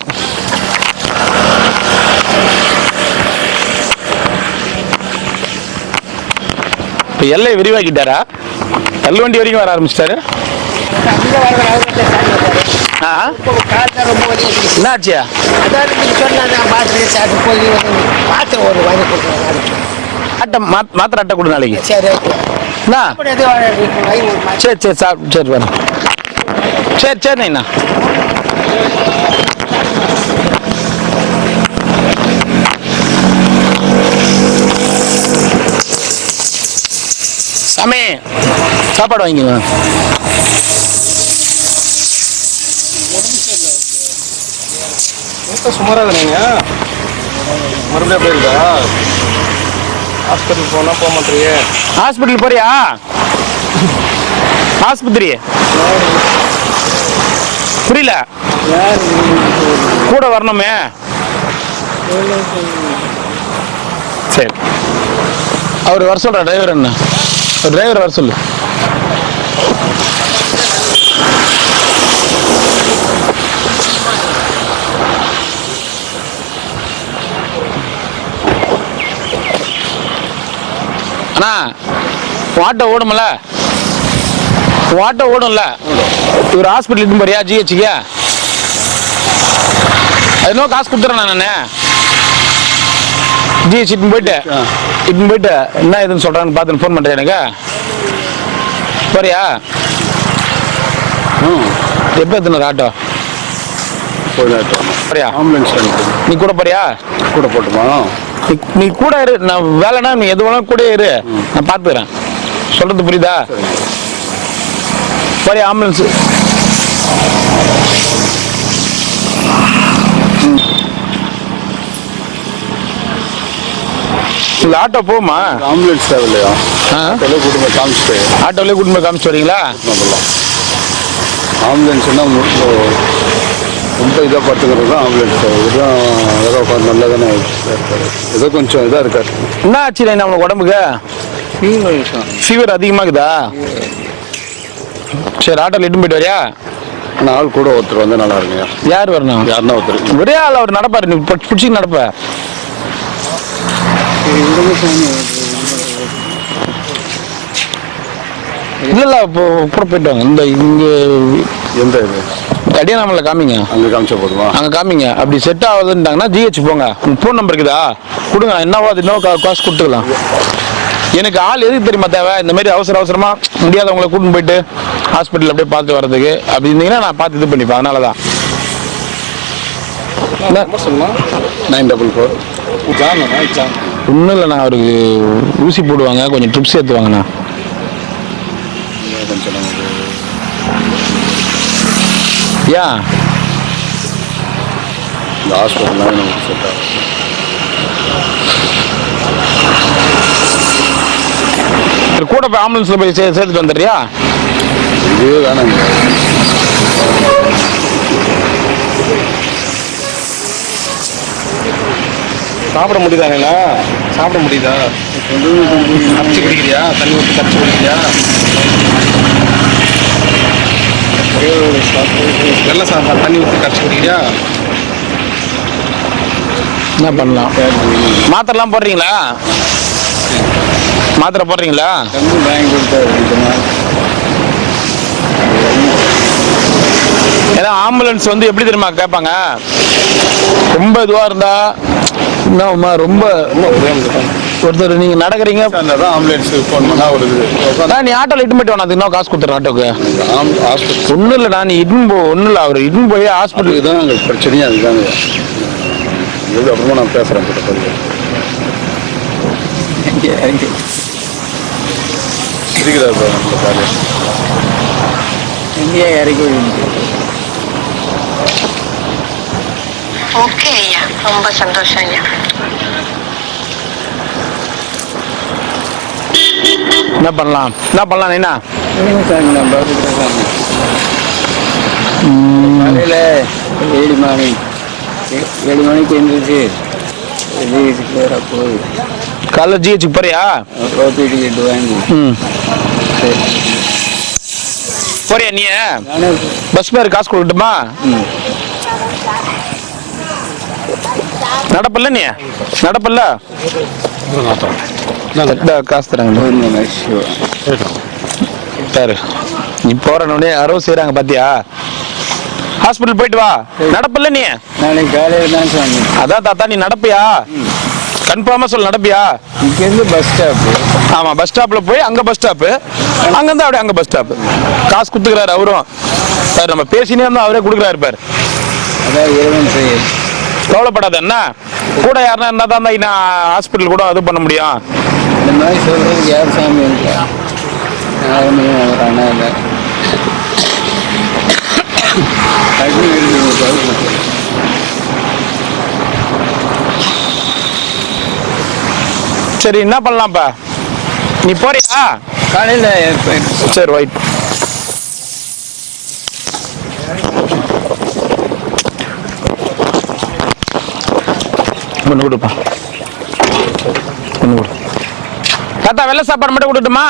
இப்போ எல்லை விரிவாக்கிட்டாரா? தள்ளுவண்டி வரைக்கும் வர ஆரம்பிச்சிட்டாரு. என்னாச்சியா? அட்டை மாத்திரை அட்டை கொடு நாளைக்கு. என்ன சரி சரி சாப்பிட்டு சரி வரேன். சரி சரிண்ணா. சாமி சாப்பாடு வாங்கிங்க. சுமாராக நீங்க மறுபடியும் போயிருக்கா? ஹாஸ்பிட்டல் போனா போக மாட்டேறியே. ஹாஸ்பிட்டல் போறியா? ஆஸ்பத்திரி புரியல. கூட வரணுமே. சரி அவர் வர சொல்ற. டிரைவர் என்ன டிரைவர் வர சொல்லு. அண்ணா ஆட்டோ ஓடும்ல? ஆட்டோ ஓடும்ல? இவர் ஹாஸ்பிட்டல் இட்டு போறியா? ஜிஹெச்சுக்கு அது இன்னும் காசு கொடுத்துறேன் நான். ஜிஹெச் இட்டுன்னு போயிட்டு என்ன இதுன்னு சொல்றான்னு பார்த்துன்னு ஃபோன் பண்ணுறேன் எனக்கு. போறியா? எப்போ எத்தனை ஆட்டோ போறியா? ஆம்புலன்ஸ் நீ கூட போறியா? கூட போட்டுமா? நீ கூட இரு. நான் வேலைனா நீ எது வேணாலும் கூட இரு, நான் பார்த்துக்கிறேன். சொல்றது புரியுதா? போறியா ஆம்புலன்ஸ்? இல்லை ஆட்டோ போகுமா? ஆம்புலன்ஸ் தேவையில்லையா? ஆட்டோலே கூட்டு போய் காமிச்சிட்டு. ஆட்டோலேயே கூட்டு போய் காமிச்சிட்டு வரீங்களா? ஆம்புலன்ஸ்னா ரொம்ப இதாக பார்த்துக்கிறது தான் ஆம்புலன்ஸ். இதுதான் ஏதோ நல்லா தானே இருக்காரு. ஏதோ கொஞ்சம் இதாக இருக்காரு. என்ன ஆச்சு நம்மளுக்கு உடம்புக்கு? ஃபீவர் அதிகமாகுதா? சரி ஆட்டோவில் இட்டு போயிட்டு வரியா? ஆனால் ஆள் கூட ஒருத்தர் வந்து நல்லா இருக்குங்க. யார் வரணும்? யாருன்னா ஒருத்தர். ஒரே ஆள் அவர் நடப்பாரு, நீ பிடிச்சி நடப்ப. இல்ல இப்போ கூட போயிட்டு வாங்க. இந்த இங்க எந்த இது அடியானாமல காமிங்க. அங்கே காமிச்சா போதுமா? அங்கே காமிங்க. அப்படி செட் ஆகுதுன்ட்டாங்கன்னா ஜிஹெச் போங்க. உங்க ஃபோன் நம்பர் இருக்குதா? கொடுங்க. என்னவோ அது இன்னும் காசு கொடுத்துக்கலாம். எனக்கு ஆள் எதுக்கு தெரியுமா தேவை? இந்த மாதிரி அவசரமா முடியாதவங்களை கூட்டின்னு போயிட்டு ஹாஸ்பிட்டல் அப்படியே பார்த்து வர்றதுக்கு. அப்படி இருந்தீங்கன்னா நான் பார்த்து இது பண்ணிப்பேன். அதனால தான் 944. ஒன்றும் இல்லைண்ணா, அவருக்கு ஊசி போடுவாங்க, கொஞ்சம் ட்ரிப்ஸ் ஏற்றுவாங்கண்ணா. கொஞ்சம் நமக்கு ஏன் இந்த ஹாஸ்பிட்டல்லாம் நமக்கு செட் ஆகும். கூட போய் ஆம்புலன்ஸில் போய் சேர்த்துட்டு வந்துடுறியா? இதுவே வேணாங்க. சாப்பிட முடியுதாங்கண்ணா? சாப்பிட முடியுதா? கரைச்சி குடிக்கிறியா? தண்ணி ஊற்றி கரைச்சி குடிக்கிறியா? வெள்ளை சாப்பாடு தண்ணி ஊற்றி கரைச்சி குடிக்கிறியா? என்ன பண்ணலாம்? மாத்திரைலாம் போடுறீங்களா? மாத்திரை போடுறீங்களா? வாங்கி கொடுத்தா ஏன்னா ஆம்புலன்ஸ் வந்து எப்படி தெரியுமா கேட்பாங்க? ரொம்ப இதுவாக இருந்தா என்னம்மா ரொம்ப ஒருத்தர் நீங்க நடக்கிறீங்க ஆம்புலன்ஸ் ஃபோன் பண்ணா ஒரு நீ ஆட்டோல இட்டு போயிட்டு அதுக்கு இன்னும் காசு கொடுத்துறேன். ஆட்டோக்கு ஹாஸ்பிட்டல் ஒன்றும் இல்லைடா, நீ இட்டுன்னு போ. ஒன்றும் இல்லை, அவர் இட்டுன்னு போய் ஹாஸ்பிட்டலுக்கு தான் எங்களுக்கு பிரச்சனையே அதுதாங்க. இது அப்புறமா நான் பேசுகிறேன் கிட்ட பதில். இருக்கிறார் நம்ம காலையில் எங்கேயே இறக்கி ஓகே ஐயா, ரொம்ப சந்தோஷம் ஐயா. என்ன பண்ணலாம் என்ன காலையில் 7 மணிக்கு எழுந்திரிச்சு போகுது காலைல ஜிஹெச்சுக்கு போறியா? ஓபி டிக்கெட் வாங்கி போறியா நீ? பஸ் பேர் காசு கொடுக்கட்டுமா? நடப்பல்ல நீ நடப்பல்ல காசு தராங்க நீ போறனே யாரோ செய்யறாங்க பாத்தியா? ஹாஸ்பிட்டல் போயிட்டு வா. நடப்பல்ல நீ? நாளைக்கு காலையில் தான் சாமி. அதான் தாத்தா நீ நடப்பியா? கன்ஃபார்மா சொல்ல நடப்பியா? இங்கேருந்து பஸ் ஸ்டாப். ஆமா பஸ் ஸ்டாப்ல போய் அங்க பஸ் ஸ்டாப்பு, அங்கிருந்து அப்படியே அங்க பஸ் ஸ்டாப். காசு கொடுத்துக்கிறாரு அவரும் சார். நம்ம பேசினே இருந்தா அவரே கொடுக்குறாரு பாரு. அதான் இறைவன் செயல். கவலைப்படாத என்ன, கூட யாருன்னா இருந்தா தான் நான் ஹாஸ்பிட்டல் கூட இது பண்ண முடியும். இந்த மாதிரி சொல்றதுக்கு யார் சாமி இருக்கா? யாருமே அவர் அண்ணா இல்லை. சரி என்ன பண்ணலாம்ப்பா, நீ போறியா? காலையில் சரி ரைட். ஒன்று கொடுப்பா, ஒன்று கொடு தாத்தா. வெள்ளை சாப்பாடு மட்டும் கொடுத்துட்டுமா?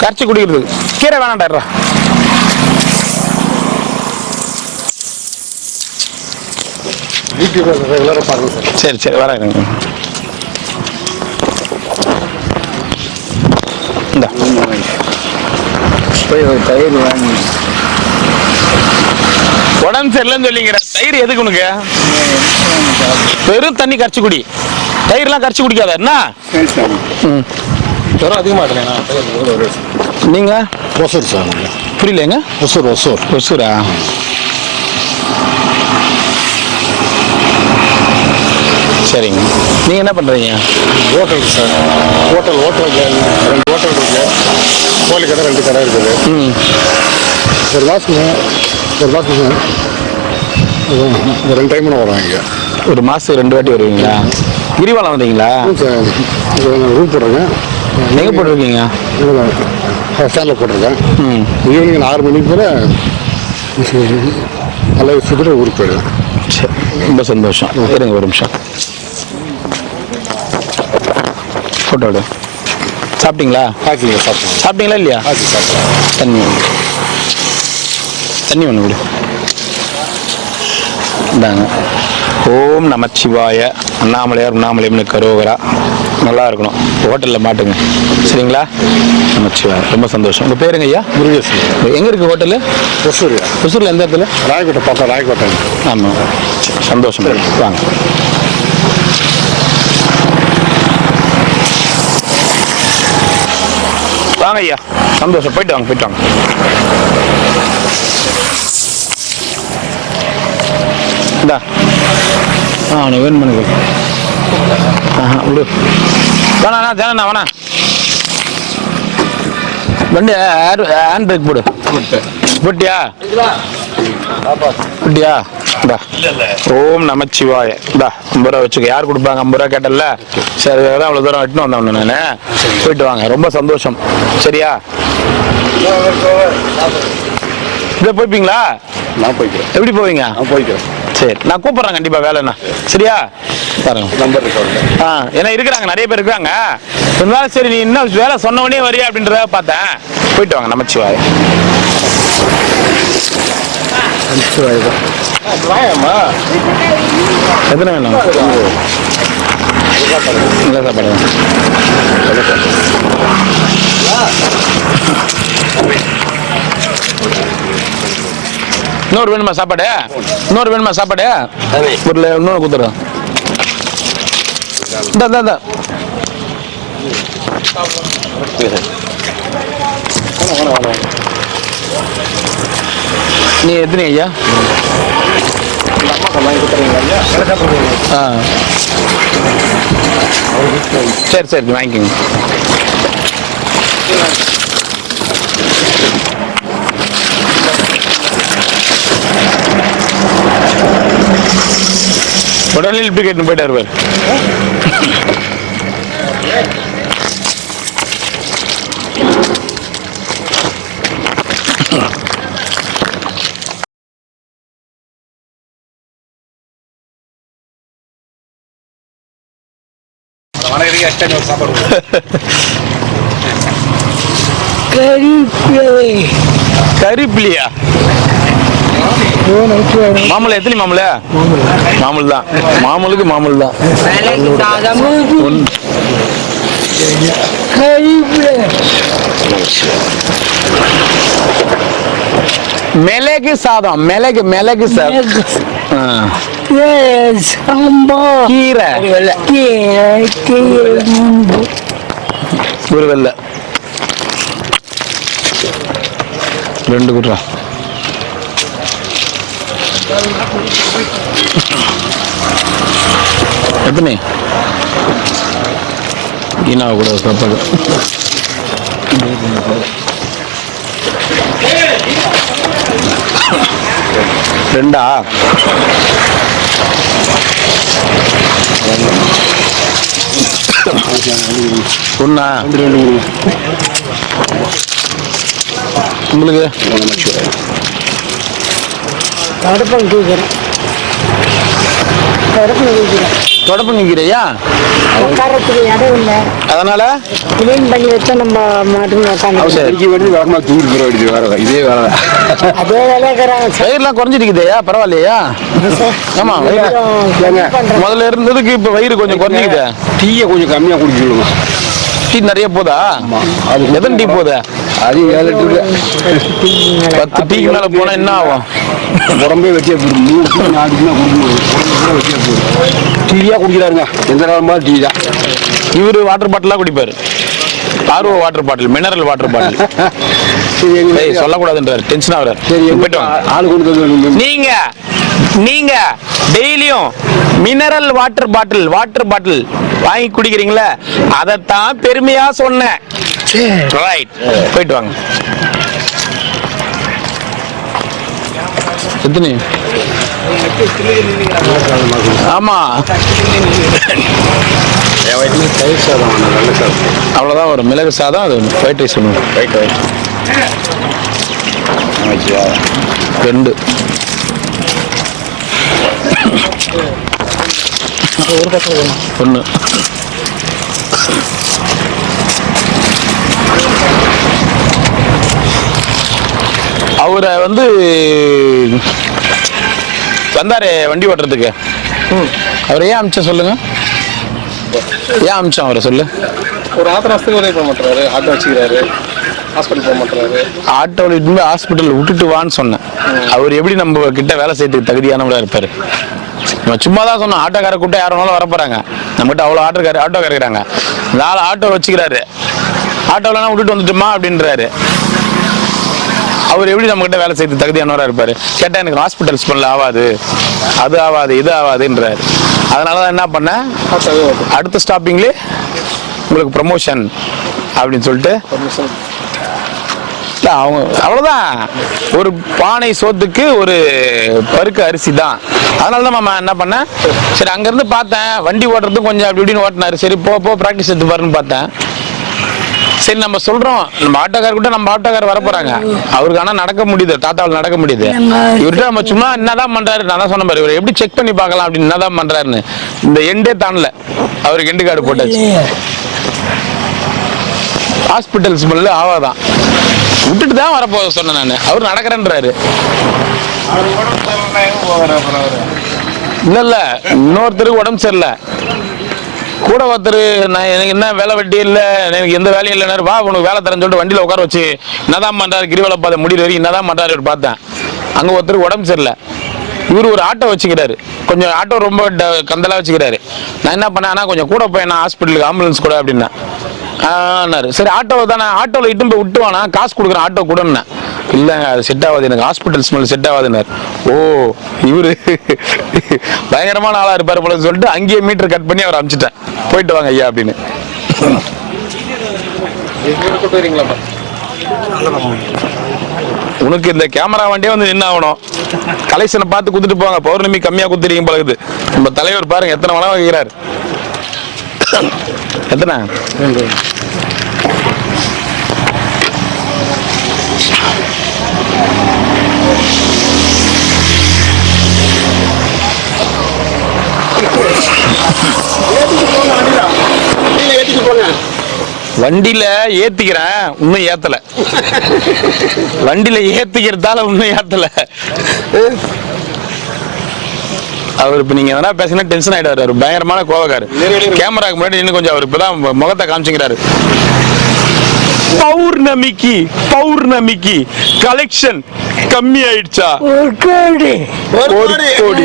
கரைச்சி குடிக்கிறது கீரை வேணாண்டாடுறா. சரி சரி வரேன். இந்த போய் ஒரு தயிர் வாங்கி. உடம்பு சரியில்லைன்னு சொல்லிங்கிற தயிர் எதுக்கு உனக்கு? வெறும் தண்ணி கரைச்சி குடி, தயிர்லாம் கரைச்சி குடிக்காத என்ன? ஜுரம் அதிகமாக இல்லைண்ணா. நீங்க ஒசூர் சார். புரியலங்க. ஒசூரா? சரிங்க. நீங்க என்ன பண்றீங்க? Hotel sir. ஹோட்டல் 2 ஹோட்டல் இருக்கு. கோழி கடை 2 கடை இருக்குது. ஒரு மாதத்துக்கு 2 டைம் வரும் இங்கே. ஒரு மாதத்துக்கு 2 வாட்டி வருவீங்களா? கிரிவலம் வந்தீங்களா? ரூம் போடுறேங்க. எங்கே போட்டிருக்கீங்க? ஸ்டாண்டில் போட்டிருக்கேன். ஈவினிங் 6 மணிக்கு போல நல்லா சுற்றிட்டு ஊருக்கு போயிடுவேன். சரி ரொம்ப சந்தோஷம். இருங்க ஒரு நிமிஷம். ஃபோட்டோ எடு. சாப்பிட்டீங்களா? சாப்பிட்டீங்களா இல்லையா? தண்ணி ஒன்று கொடு. இந்தாங்க. ஓம் நமச்சிவாய அண்ணாமலையார் உண்ணாமலையம்மனுக்கு கரோகரா. நல்லா இருக்கணும், ஹோட்டலில் மாட்டுங்க சரிங்களா? நமச்சிவாய. ரொம்ப சந்தோஷம். உங்கள் பேருங்க ஐயா? முருகேசன். எங்கே இருக்குது ஹோட்டலு? ஒசூரில் எந்த இடத்துல? ராயக்கோட்டை பக்கம். ராயக்கோட்டை. ஆமாம் சந்தோஷம். வாங்க. வாங்க ஐயா, சந்தோஷம். போயிட்டு வாங்க. இந்தா அவனை வேணும் பண்ணி விடு. வேணா வேணா வண்டி ஹேண்ட் பிரேக் போடு. போட்டியா? ஓம் நமச்சிவாய. இந்தா 50 ரூபா வச்சுக்க. யார் கொடுப்பாங்க? 50 ரூபா கேட்டல. சரி அதான் அவ்வளோ தூரம் வெட்டின்னு வந்தேன் நான். போயிட்டு வாங்க. ரொம்ப சந்தோஷம் சரியா? இதை போய்ப்பீங்களா? நான் போய்க்கிறேன். எப்படி போவீங்க? நான் போய்க்கிறேன். சரி நான் கூப்பிட்றேன் கண்டிப்பாக. வேலைண்ணா சரியா? பாருங்க நம்பர் இருக்கு. ஏன்னா இருக்கிறாங்க, நிறைய பேர் இருக்கிறாங்க. இருந்தாலும் சரி நீ இன்னும் வேலை சொன்ன உடனே வரியா அப்படின்றத பார்த்தேன். போயிட்டு வாங்க. நமச்சிவாய. எத்தனை வேணும்? நல்ல சாப்பாடு. இன்னொரு வேணுமா சாப்பாடு? ஒரு இன்னொன்று கொடுத்துட்றேன். இந்த நீ எத்தனை ஐயா? சரி வாங்கிக்கோங்க. உடனே இப்படி கேட்டு போயிட்டாரு. வரைக்கும் எக்ஸ்ட்ரா ஒரு சாப்பாடு கறிப்பிலியா? மாமூல் எத்தனை மாமூல? மாமூல் தான். மாமூலுக்கு மாமூல் தான். மிளகு சாதம். மிளகு சாதம். கீரை ஒரு வெள்ளை 2 குடுறா. எத்தனை ஈனாவை கூட சாப்பாடு? 2 ஒண்ணா? உங்களுக்கு தொடப்பு நிற்கிறையா? அதனால கிளீன் பண்ணி வச்சா நம்ம இதே வேலை அதே வேலைக்கிறாங்க. வயிறுலாம் குறைஞ்சிருக்குதையா? பரவாயில்லையா? ஆமா, முதல்ல இருந்ததுக்கு இப்ப வயிறு கொஞ்சம் குறைஞ்சிக்குது. டீயை கொஞ்சம் கம்மியாக குடிச்சுடுங்க. டீ நிறைய போதா? எத்தனை டீ போதா? அது 7 டீ 10 டீக்கு மேல போனா என்ன ஆகும்? உடம்பே வெட்டியா போயிடும். 3 டீ 4 டீ குடிக்கணும். வெட்டியா போயிடும். டீயா குடிக்கிறாருங்க. எந்த நேரமா டீ தான். இவரு வாட்டர் பாட்டிலா குடிப்பாரு. RO water bottle, mineral water bottle. சொல்லக்கூடாதுன்றாரு, டென்ஷன் ஆகுறாரு. ஆளு கொண்டு நீங்க டெய்லியும் மினரல் வாட்டர் பாட்டில் வாங்கி குடிக்கிறீங்களா? அதைத்தான் பெருமையா சொன்னேன். ரைட், போயிட்டு வாங்க. எத்தனை? ஆமா, அவ்வளவுதான் வரும். மிளகு சாதம், அது ஒயிட் ரைஸ் ஒன்று. 2 1. அவரை வந்து வந்தாரு வண்டி ஓட்டுறதுக்கு. அவர் ஏன் அமிச்சா சொல்லுங்க? ஏன் அமிச்சோம் அவரை சொல்லு? ஒரு ஆத்திரத்துக்கு உதவி பண்ண மாட்டாரு. ஆட்டோ வச்சுக்கிறாரு, ஹாஸ்பிட்டல் போக மாட்டாரு. ஆட்டோவில் இட்டு போய் ஹாஸ்பிட்டல் விட்டுட்டு வான்னு சொன்னேன். அவர் எப்படி நம்ம கிட்ட வேலை செய்யறதுக்கு தகுதியானவங்களா இருப்பாரு? நம்ம சும்மா தான் சொன்னோம். ஆட்டோக்கார கூட்டம் யாரும் வர போறாங்க. நம்மகிட்ட அவ்வளோ ஆட்டோக்கார இருக்கிறாங்க. 4 ஆட்டோ வச்சுக்கிறாரு. ஆட்டோலாம் விட்டுட்டு வந்துட்டுமா அப்படின்றாரு. அவர் எப்படி நம்ம கிட்ட வேலை செய்யறது தகுதியானவராக இருப்பாரு? கேட்டா எனக்கு ஹாஸ்பிட்டல் ஸ்மெல் ஆகாது, அது ஆகாது, இது ஆகாதுன்றாரு. அதனாலதான் என்ன பண்ணேன், அடுத்த ஸ்டாப்பிங்லேயே உங்களுக்கு ப்ரமோஷன் அப்படின்னு சொல்லிட்டு அவங்க அவ்வளவுதான். ஒரு பானை சோத்துக்கு ஒரு பருக்கு அரிசி தான். அதனாலதான் மாமா என்ன பண்ணேன், சரி அங்கிருந்து பார்த்தேன் வண்டி ஓட்டுறதுக்கு கொஞ்சம் அப்படி இப்படின்னு ஓட்டினாரு. சரி போ ப்ராக்டிஸ் எடுத்து பாருன்னு பார்த்தேன். சரி நம்ம சொல்றோம், நம்ம ஆட்டோக்கார் கூட நம்ம ஆட்டோக்கார் வர போறாங்க. அவருக்கு ஆனா நடக்க முடியுது, தாத்தாவில் நடக்க முடியுது. இவர்கிட்ட நம்ம சும்மா என்னதான் பண்றாரு, நான் தான் சொன்ன பாரு, இவர் எப்படி செக் பண்ணி பார்க்கலாம் அப்படின்னு என்னதான் பண்றாருன்னு. இந்த எண்டே தாண்டல, அவருக்கு எண்டு கார்டு போட்டாச்சு. ஹாஸ்பிட்டல் ஸ்மெல்லு ஆவாதான், விட்டுட்டு தான் வரப்போக சொன்னேன் நான். அவர் நடக்கிறேன்றாரு. இல்ல இன்னொருத்தருக்கு உடம்பு சரியில்லை, கூட ஒருத்தர் நான் எனக்கு என்ன வேலை வெட்டி இல்லை, எனக்கு எந்த வேலையும் இல்லைனாரு. வா உனக்கு வேலை தரேன்னு சொல்லிட்டு வண்டியில் உட்கார வச்சு என்னதான் பண்றாரு, கிரிவலை பார்த்த முடிவு வரைக்கும் என்னதான் பண்றாரு பார்த்தேன். அங்கே ஒருத்தருக்கு உடம்பு சரியில்லை. இவரு ஒரு ஆட்டோ வச்சுக்கிறாரு, கொஞ்சம் ஆட்டோ ரொம்ப கந்தலா வச்சுக்கிறாரு. நான் என்ன பண்ணேன், ஆனால் கொஞ்சம் கூட போய் நான் ஹாஸ்பிட்டலுக்கு ஆம்புலன்ஸ் கூட அப்படின்னா சரி ஆட்டோ தானே, ஆட்டோவில் இட்டு போய் விட்டுவானா, காசு கொடுக்குறேன் ஆட்டோ கூடன்னு. இல்லைங்க அது செட் ஆகாது, எனக்கு ஹாஸ்பிட்டல் ஸ்மெல் செட் ஆகாதுன்னாரு. ஓ இவரு பயங்கரமான ஆளா இருப்பாரு போல சொல்லிட்டு அங்கேயே மீட்டர் கட் பண்ணி அவர் அனுப்பிச்சிட்டேன். போயிட்டு வாங்க ஐயா அப்படின்னு. உனக்கு இந்த கேமரா வண்டியே வந்து நின்று ஆகணும். கலெக்ஷனை பார்த்து குத்துட்டு போவாங்க. பௌர்ணமி கம்மியா குத்துறீங்க பழகுது. நம்ம தலைவர் பாருங்க எத்தனை வளம் வைக்கிறார். எத்தனை வண்டியில ஏத்திக்கிறேன், இன்னும் ஏத்தல. வண்டியில ஏத்திக்கிறதால இன்னும் ஏத்தல. அவர் இப்ப நீங்க எதனா பேசினா டென்ஷன் ஆயிடாரு. அவர் பயங்கரமான கோவக்காரு. கேமராக்கு முன்னாடி இன்னும் கொஞ்சம் அவர் இப்பதான் முகத்தை காமிச்சுக்கிறாரு. பௌர்ணமிக்கு கலெக்ஷன் கம்மி ஆயிடுச்சா? 1 கோடி. 1 கோடி.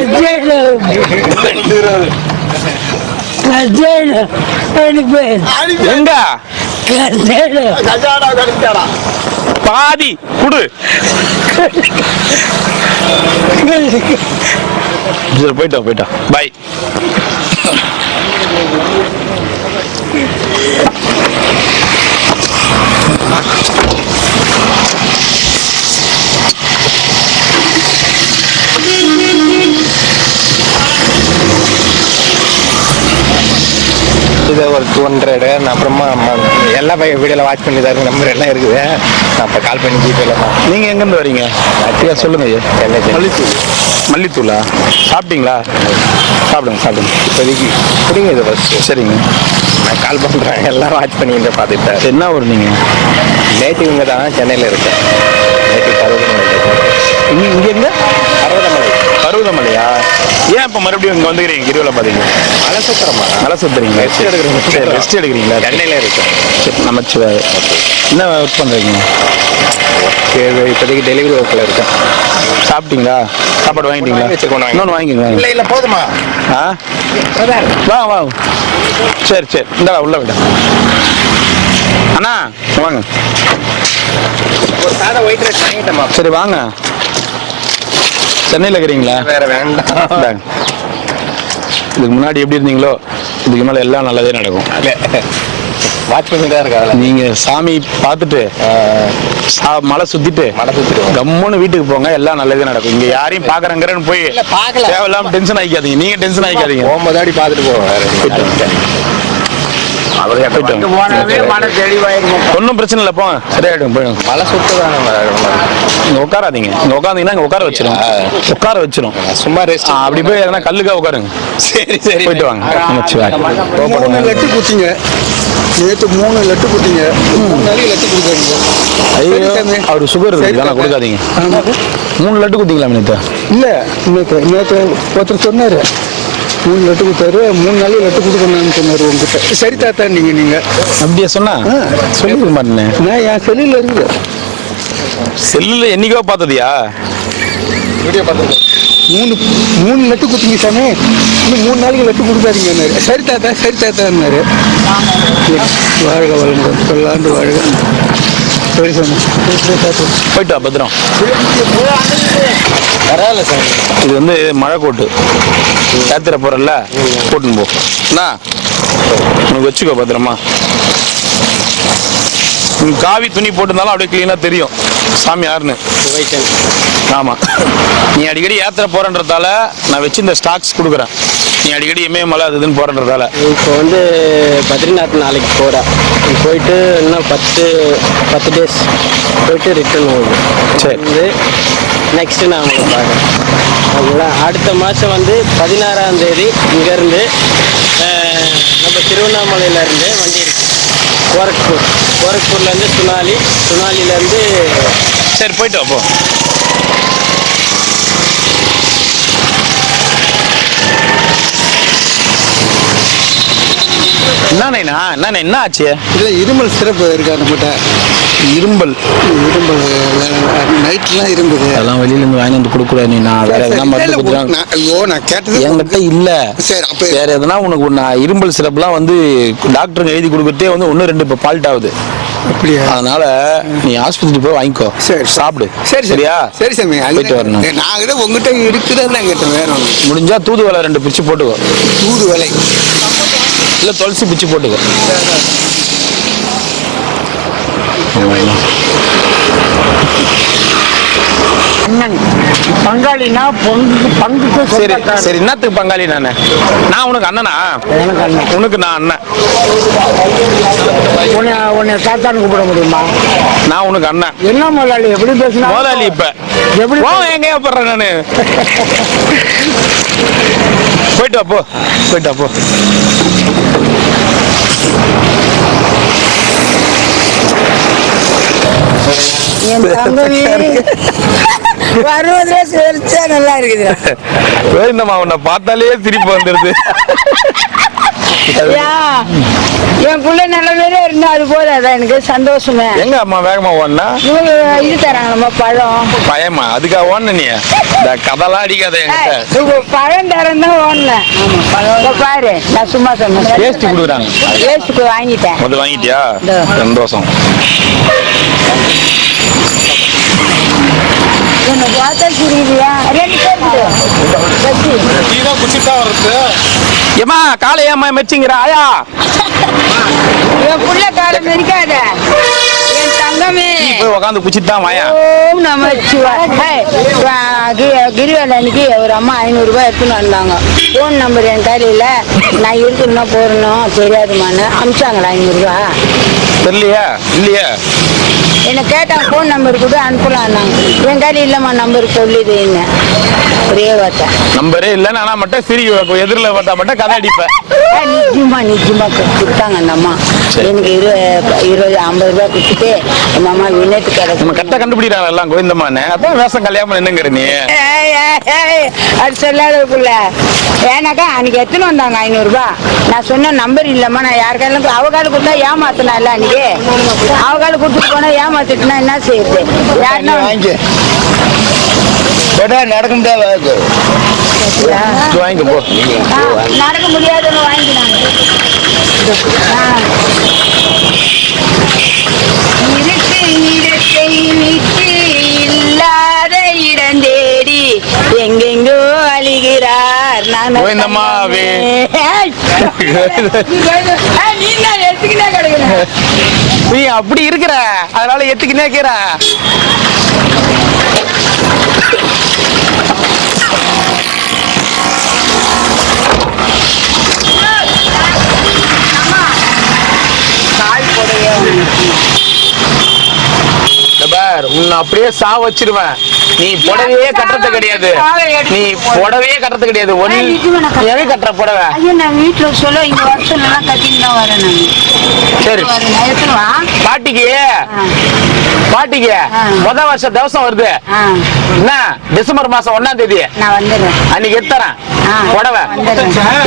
எங்க பாதி குடு. போயிட்டா பாய். இது ஒரு 200. அப்புறமா எல்லா வீடியோவில் வாட்ச் பண்ணி தான் நம்பர் எல்லாம் இருக்குது. நான் இப்போ கால் பண்ணி டீட்டெயிலாக. நீங்க எங்கேருந்து வரீங்க? சொல்லுங்க ஐயா. மல்லித்தூளா? சாப்பிட்டீங்களா? சாப்பிடுங்க. இப்போதைக்கு புரியுங்க இது ஃபஸ்ட்டு. சரிங்க, நான் கால் பண்ணுறேன். எல்லாம் வாட்ச் பண்ணிட்டு பார்த்துட்டேன். என்ன ஊர் நீங்க? நேற்று இங்கே தான் சென்னையில் இருக்கேன். நேற்று இங்க எங்க? பருவதமலையா? ஏன் இப்ப மறுபடியும் இங்க வந்துக்கிறீங்க? கிரிவலம் பாத்தீங்க? மலை சுத்துறீங்க. ரெஸ்ட் எடுக்கிறீங்களா? சென்னையில் இருக்கேன். நமச்சிவாய். என்ன ஒர்க் பண்றீங்க? இப்போதைக்கு டெலிவரி ஒர்க்கில் இருக்கேன். சாப்பிட்டீங்களா? சாப்பாடு வாங்கிட்டீங்களா? இன்னொன்று வாங்கிக்கோங்க. இல்லை போதுமா? வா. சரி இந்தா உள்ள விட. அண்ணா வாங்க. ஒரு சாதா ஒயிட் ரைஸ் வாங்கிட்டேம்மா. சரி வாங்க. சென்னையில் இருக்கிறீங்களா? வேற வேண்டாம். இதுக்கு முன்னாடி எப்படி இருந்தீங்களோ இதுக்கு மேலே எல்லாம் நல்லதே நடக்கும். வாட்ச் பண்ணி தான் இருக்கா? நீங்க சாமி பார்த்துட்டு மலை சுத்திட்டு கம்முன்னு வீட்டுக்கு போங்க, எல்லாம் நல்லதே நடக்கும். இங்க யாரையும் பாக்குறேங்கிறன்னு போய் தேவையில்லாம டென்ஷன் ஆகிக்காதீங்க. நீங்க டென்ஷன் ஆகிக்காதீங்க. போகும்போதாடி பார்த்துட்டு போவேன். ஒன்றும் பிரச்சனை இல்லை, போங்க, சரியாயிடும். போயிடுங்க. மலை சுத்ததான். இங்க உட்காராதீங்க. இங்க உட்காந்தீங்கன்னா இங்க உட்கார வச்சிரும். சும்மா ரெஸ்ட். அப்படி போய் எதனா கல்லுக்கா உட்காருங்க. சரி போயிட்டு வாங்க. 3 லட்டு குத்திங்க. நேற்று 3 லட்டு குத்திங்க. 3 நாளைக்கு லட்டு கொடுக்காதீங்க. ஐயோ, அவரு சுகர் இருக்கு, இதெல்லாம் கொடுக்காதீங்க. 3 லட்டு குத்திங்களா நேற்று? இல்லை, நேற்று ஒருத்தர் சொன்னார் 3 லட்டு கொடுத்தாரு. 3 நாளைக்கு லட்டு கொடுக்கணும்னு சொன்னார் உங்ககிட்ட. சரி தாத்தா நீங்க அப்படியே சொன்னா சொல்லிக்க மாட்டேன். நான் என் செல்லில் இருக்குது. செல்லுல என்னைக்கோ பார்த்ததியா? வீடியோ பார்த்துருக்கேன். 3 லட்டு குத்திங்க சாமி, இன்னும் 3 நாளைக்கு லட்டு கொடுக்காதீங்கன்னாரு. சரி தாத்தான்னாரு. வாழ்க வளமுடன், பல்லாண்டு வாழ்க. சரி சாமி, போயிட்டா பத்திரம். பரவாயில்ல சார். இது வந்து மழை கோட்டு யாத்திரை போறல, போட்டுன்னு போ. உனக்கு வச்சுக்கோ பத்திரமா. நீ காவி துணி போட்டிருந்தாலும் அப்படியே கிளீனா தெரியும் சாமி யாருன்னு. ஆமா, நீ அடிக்கடி யாத்திரை போறன்றதால நான் வச்சு இந்த ஸ்டாக்ஸ் கொடுக்குறேன். நீ அடிக்கடி இமயமலை அது இதுன்னு போறன்றதால. இப்போ வந்து பத்ரிநாத் நாளைக்கு போகிறேன். போயிட்டு இன்னும் 10 டேஸ் போயிட்டு ரிட்டர்ன் போகுது. சரி, வந்து நெக்ஸ்ட்டு நான் உங்களை பார்க்குறேன். ஓகேங்களா? அடுத்த மாதம் வந்து 16ஆம் தேதி இங்கேருந்து நம்ம திருவண்ணாமலையிலேருந்து வண்டி இருக்குது. கோரக்பூர்லேருந்து சுனாலிலேருந்து. சரி போயிட்டு அப்போ. என்ன ஆச்சு? இல்லை, இருமல் சிறப்பு இருக்கா நம்மகிட்ட? இரும்பல் நைட்லாம் இருந்தது. அதெல்லாம் வெளியில இருந்து வாங்கி வந்து கொடுக்கூடாது. நீ நான் வேற எதனா மருந்து கொடுக்குறாங்க. ஐயோ, நான் கேட்டது என்கிட்ட இல்ல. சரி, அப்ப வேற எதனா உனக்கு நான் இரும்பல் சிறப்புலாம் வந்து டாக்டருங்க எழுதி கொடுக்கறதே வந்து 1-2 இப்போ ஃபால்ட் ஆகுது. அப்படியா? அதனால நீ ஆஸ்பத்திரி போய் வாங்கிக்கோ. சரி, சாப்பிடு. சரியா? சரி சாமி, போயிட்டு வரணும். நான் கூட உங்ககிட்ட இருக்குதான் தான் கேட்டேன். வேற ஒன்று முடிஞ்சா தூதுவளை 2 பிச்சு போட்டுக்கோ. தூதுவளை இல்லை துளசி பிச்சு போட்டுக்கோ. அண்ணன் பங்காளினா பங்குக்கு சரி சரி, என்னத்துக்கு பங்காளி? நான் உனக்கு அண்ணனா? எனக்கு அண்ணன். உனக்கு நான் அண்ணன். உன்னை தாத்தான்னு கூப்பிட முடியுமா? நான் உனக்கு அண்ணன். என்ன முதலாளி எப்படி பேசினா? முதலாளி இப்ப எப்படி எங்கேயா போடுறேன் நானு? போயிட்டு போ. என் தங்கமே வருவதே சிரிச்சா நல்லா இருக்குது. கோவிந்தம்மா உன்னை பார்த்தாலே சிரிப்பு வந்துருது. என் பிள்ளை நல்ல பேரே இருந்தா அது போதாதான் எனக்கு சந்தோஷமே. எங்க அம்மா வேகமா ஓடனா இவங்க இது தராங்களம்மா பழம். பயமா அதுக்காக ஓடன நீ இந்த கதெல்லாம் அடிக்காத என்கிட்ட. பழம் தரம் தான் ஓடனேன். பாரு நான் சும்மா சொன்னேன். வேஸ்ட் கொடுக்குறாங்க. வேஸ்ட் வாங்கிட்டேன். முதல்ல வாங்கிட்டியா? சந்தோஷம். என்ன பார்த்தா சிரிக்கிறியா? 2 பேர் குச்சிட்டா வருது. ஏமா காலை ஏமா மெச்சிங்கிற ஆயா என் புள்ள காலம் இருக்காத என் தங்கமே போய் உட்காந்து குச்சிட்டான் வாயா. ஓம் நமச்சிவாய. கிரிவல அன்னைக்கு ஒரு அம்மா 500 ரூபாய் எடுத்துன்னு வந்தாங்க. ஃபோன் நம்பர் என் கையில நான் இருக்குன்னா போறணும் தெரியாதுமான்னு அனுப்பிச்சாங்களா 500 ரூபா. தெரியலையா? இல்லையா? என்ன கேட்டாங்க ஃபோன் நம்பர் கூட அனுப்பலான்னாங்க. என் கையில் இல்லைம்மா நம்பர் சொல்லுது என்ன ஒரே வார்த்தை. நம்பரே இல்லைன்னு ஆனா மட்டும் சிரி எதிரில் பார்த்தா மட்டும் கதை அடிப்பேன். நிஜமா கொடுத்தாங்க அந்த அம்மா. எனக்கு 20-50 ரூபாய் கொடுத்துட்டு என் அம்மா வினத்து கடை நம்ம கரெக்டாக கண்டுபிடிக்கிறாங்க எல்லாம் கோவிந்தம்மான்னு. அதான் வேஷம் கல்யாணம் என்னங்கிற நீ அது சொல்லாதக்குள்ள. ஏன்னாக்கா அன்னைக்கு எத்தனை வந்தாங்க 500 ரூபாய். நான் சொன்ன நம்பர் இல்லம்மா நான் யார் கையில அவ கையில கொடுத்தா ஏமாத்தினா இல்ல அன்னைக்கு. அவ கையில கொடுத்துட்டு போனா ஏமாத்திட்டுனா என்ன செய்யுது? யாருன்னா நடக்க முடியாது வாங்கிக்க போ. நடக்க முடியாதுன்னு வாங்கினாங்க. இடத்தை விட்டு இல்லாத இடம் தேடி எங்கெங்கோ அழிகிறார். நான் கோவிந்தம்மாவே. நீ அப்படி இருக்கிற அதனால எத்துக்கினே இருக்கிற. உன்னை அப்படியே சா வச்சிருவேன். நீ புடவையே கட்டுறது கிடையாது. நீ புடவையே கட்டுறது கிடையாது. எது கட்டுற புடவை? நான் வீட்டுல சொல்ல இந்த வருஷம் எல்லாம் கட்டிட்டு தான் வரேன் நான். சரி பாட்டிக்கு முத வருஷம் தவசம் வருது என்ன? டிசம்பர் மாசம் 1ஆம் தேதி நான் வந்துடுறேன். அன்னைக்கு எடுத்துறேன் புடவை.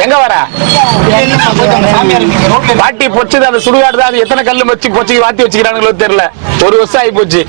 எங்க வர பாட்டி பொச்சுது அந்த சுடுகாடு தான். அது எத்தனை கல்லு வச்சு பொச்சு வாத்தி வச்சுக்கிறானுங்களோ தெரியல. 1 வருஷம் ஆகி போச்சு.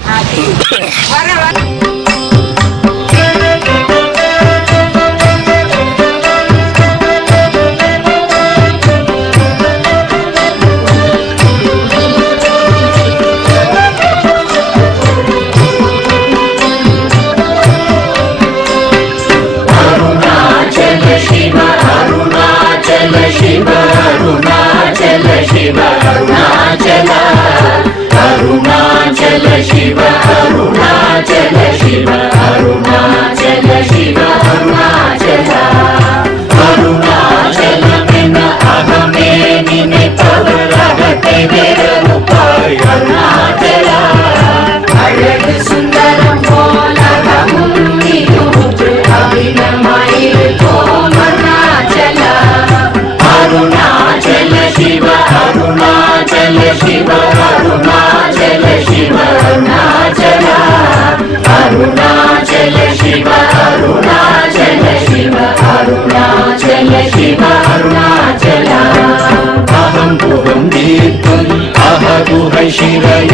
ಶಿರಯ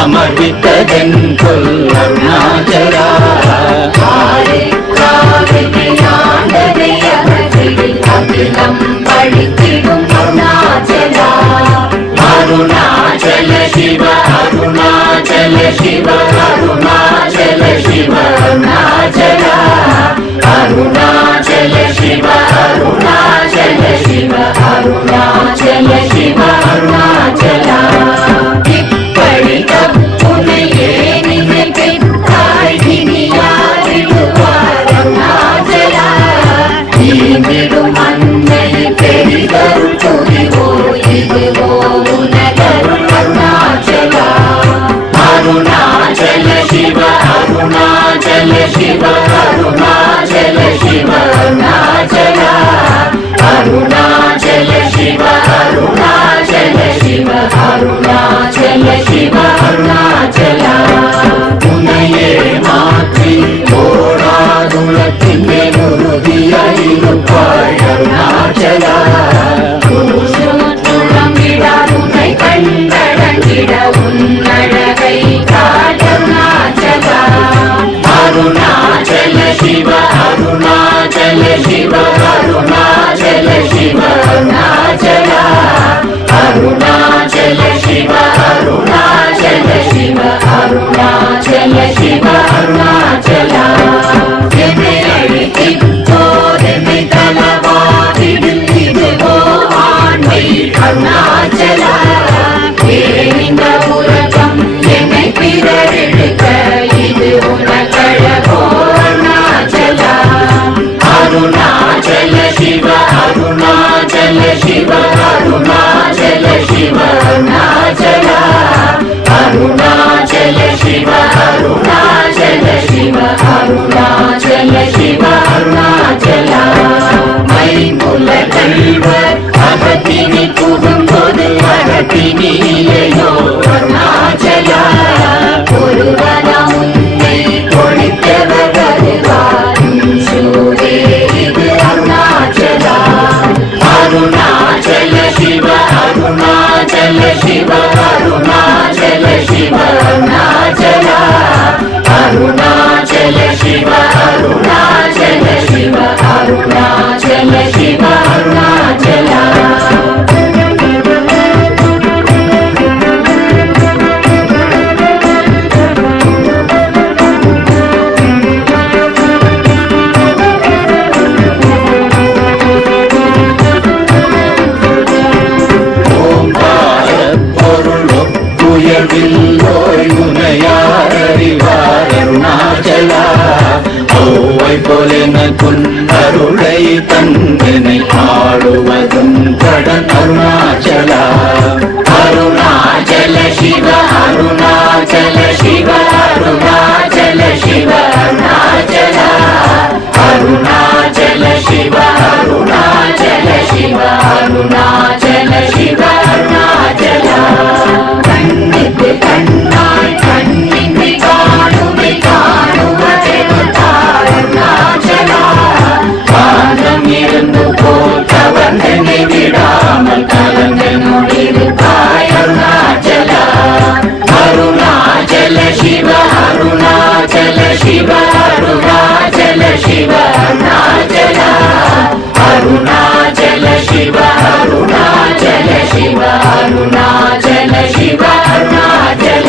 ಅಮೃತದೆಂತೊಲ್ ಅರುಣಾಚಲ அகிலம் பழித்திடும் அருணாச்சல அருணாச்சல சிவ அருணாச்சல சிவ அருணாச்சல சிவ அருணாச்சல அருணாச்சல சிவ அருணாச்சல சிவ அருணாச்சல சிவ அருணாச்சல இப்படி தப்புனையே நினைத்தாய் இனியாரிடுவார் அருணாச்சல தீவிடும் அன்னை அருணாச்சல சிவ அருணாச்சல சிவ அருணாச்சல அருணாச்சல சிவ அருணாச்சல சிவ அருணாச்சல சிவ அருணாச்சல மைமுல கல்வர் அகத்தினி புகும்போது அகத்தினி இல்லையோ அருணாச்சல ஒருவனா உன்னை ஒழித்தவர் வருவார் சூரே இது அருணாச்சல அருணாச்சல சிவ அருணாச்சல சிவ அருணாச்சல சிவ அருணாச்சல அருணாச்சல சிவ அருணாச்சல சிவ அருணாச்சல சிவ அருணாச்சல போலெனக்குன் அருளை தந்தனை ஆடுவதும் கடன் அருணாச்சல அருணாச்சல சிவ அருணாச்சல சிவ அருணாச்சல சிவ அருணாச்சல அருணாச்சல சிவ அருணாச்சல சிவ அருணாச்சல சிவ அருணாச்சல கண்ணுக்கு கண்ணாய் கண்ணின்றி காணுமை காணுவதெருணாச்சல காலம் இருந்து போல் கவர்ந்தனை விடாமல் கலந்து நொழிருப்பாய் அருணாச்சல அருணாச்சல சிவ அருணாச்சல சிவ அருணாச்சல சிவ அருணாச்சல அருணாச்சல சிவ அருணாச்சல சிவ அருணாச்சல சிவ அருணாச்சல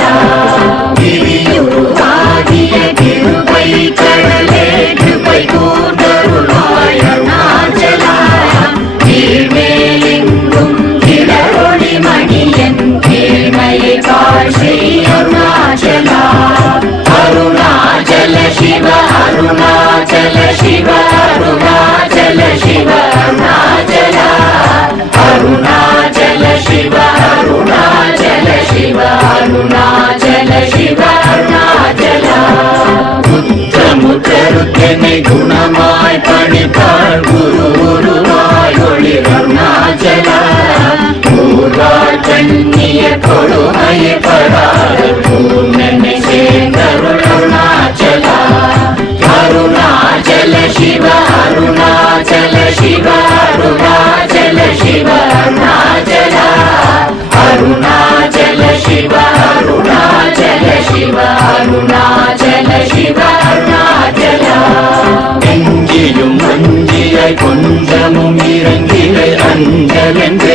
கிரியுருவாகிய கிருபை கடலே கிருபை கூர்ந்தருளாய் அருணாச்சல கீழ்மேலெங்கும் கிளரொளி மணியன் கீழ்மையை காட்சி அருணாச்சல அருணாச்சல சிவ அருணாச்சல சிவ அருணாச்சல சிவ அருணாச்சல அருணாச்சல சிவ அருணாச்சல சிவ அருணாச்சல சிவ அருணாச்சல முற்றமுற்றருக்கெனை குணமாய் பணித்தாள் குரு குருவாய் ஒளி அருணாச்சல ஊராள் கண்ணிய கொடுமையை படாத பூர்ணனை சேர்ந்தருள் அருணாச்சல அருணாச்சல சிவ அருணாச்சல சிவ அருணாச்சல சிவ அருணாச்சல அருணாச்சல சிவ அருணாச்சல சிவ அருணாச்சல சிவ அருணாச்சல எங்கியும் வஞ்சியாய் கொஞ்சமும் இறங்கிலை அஞ்சல் என்று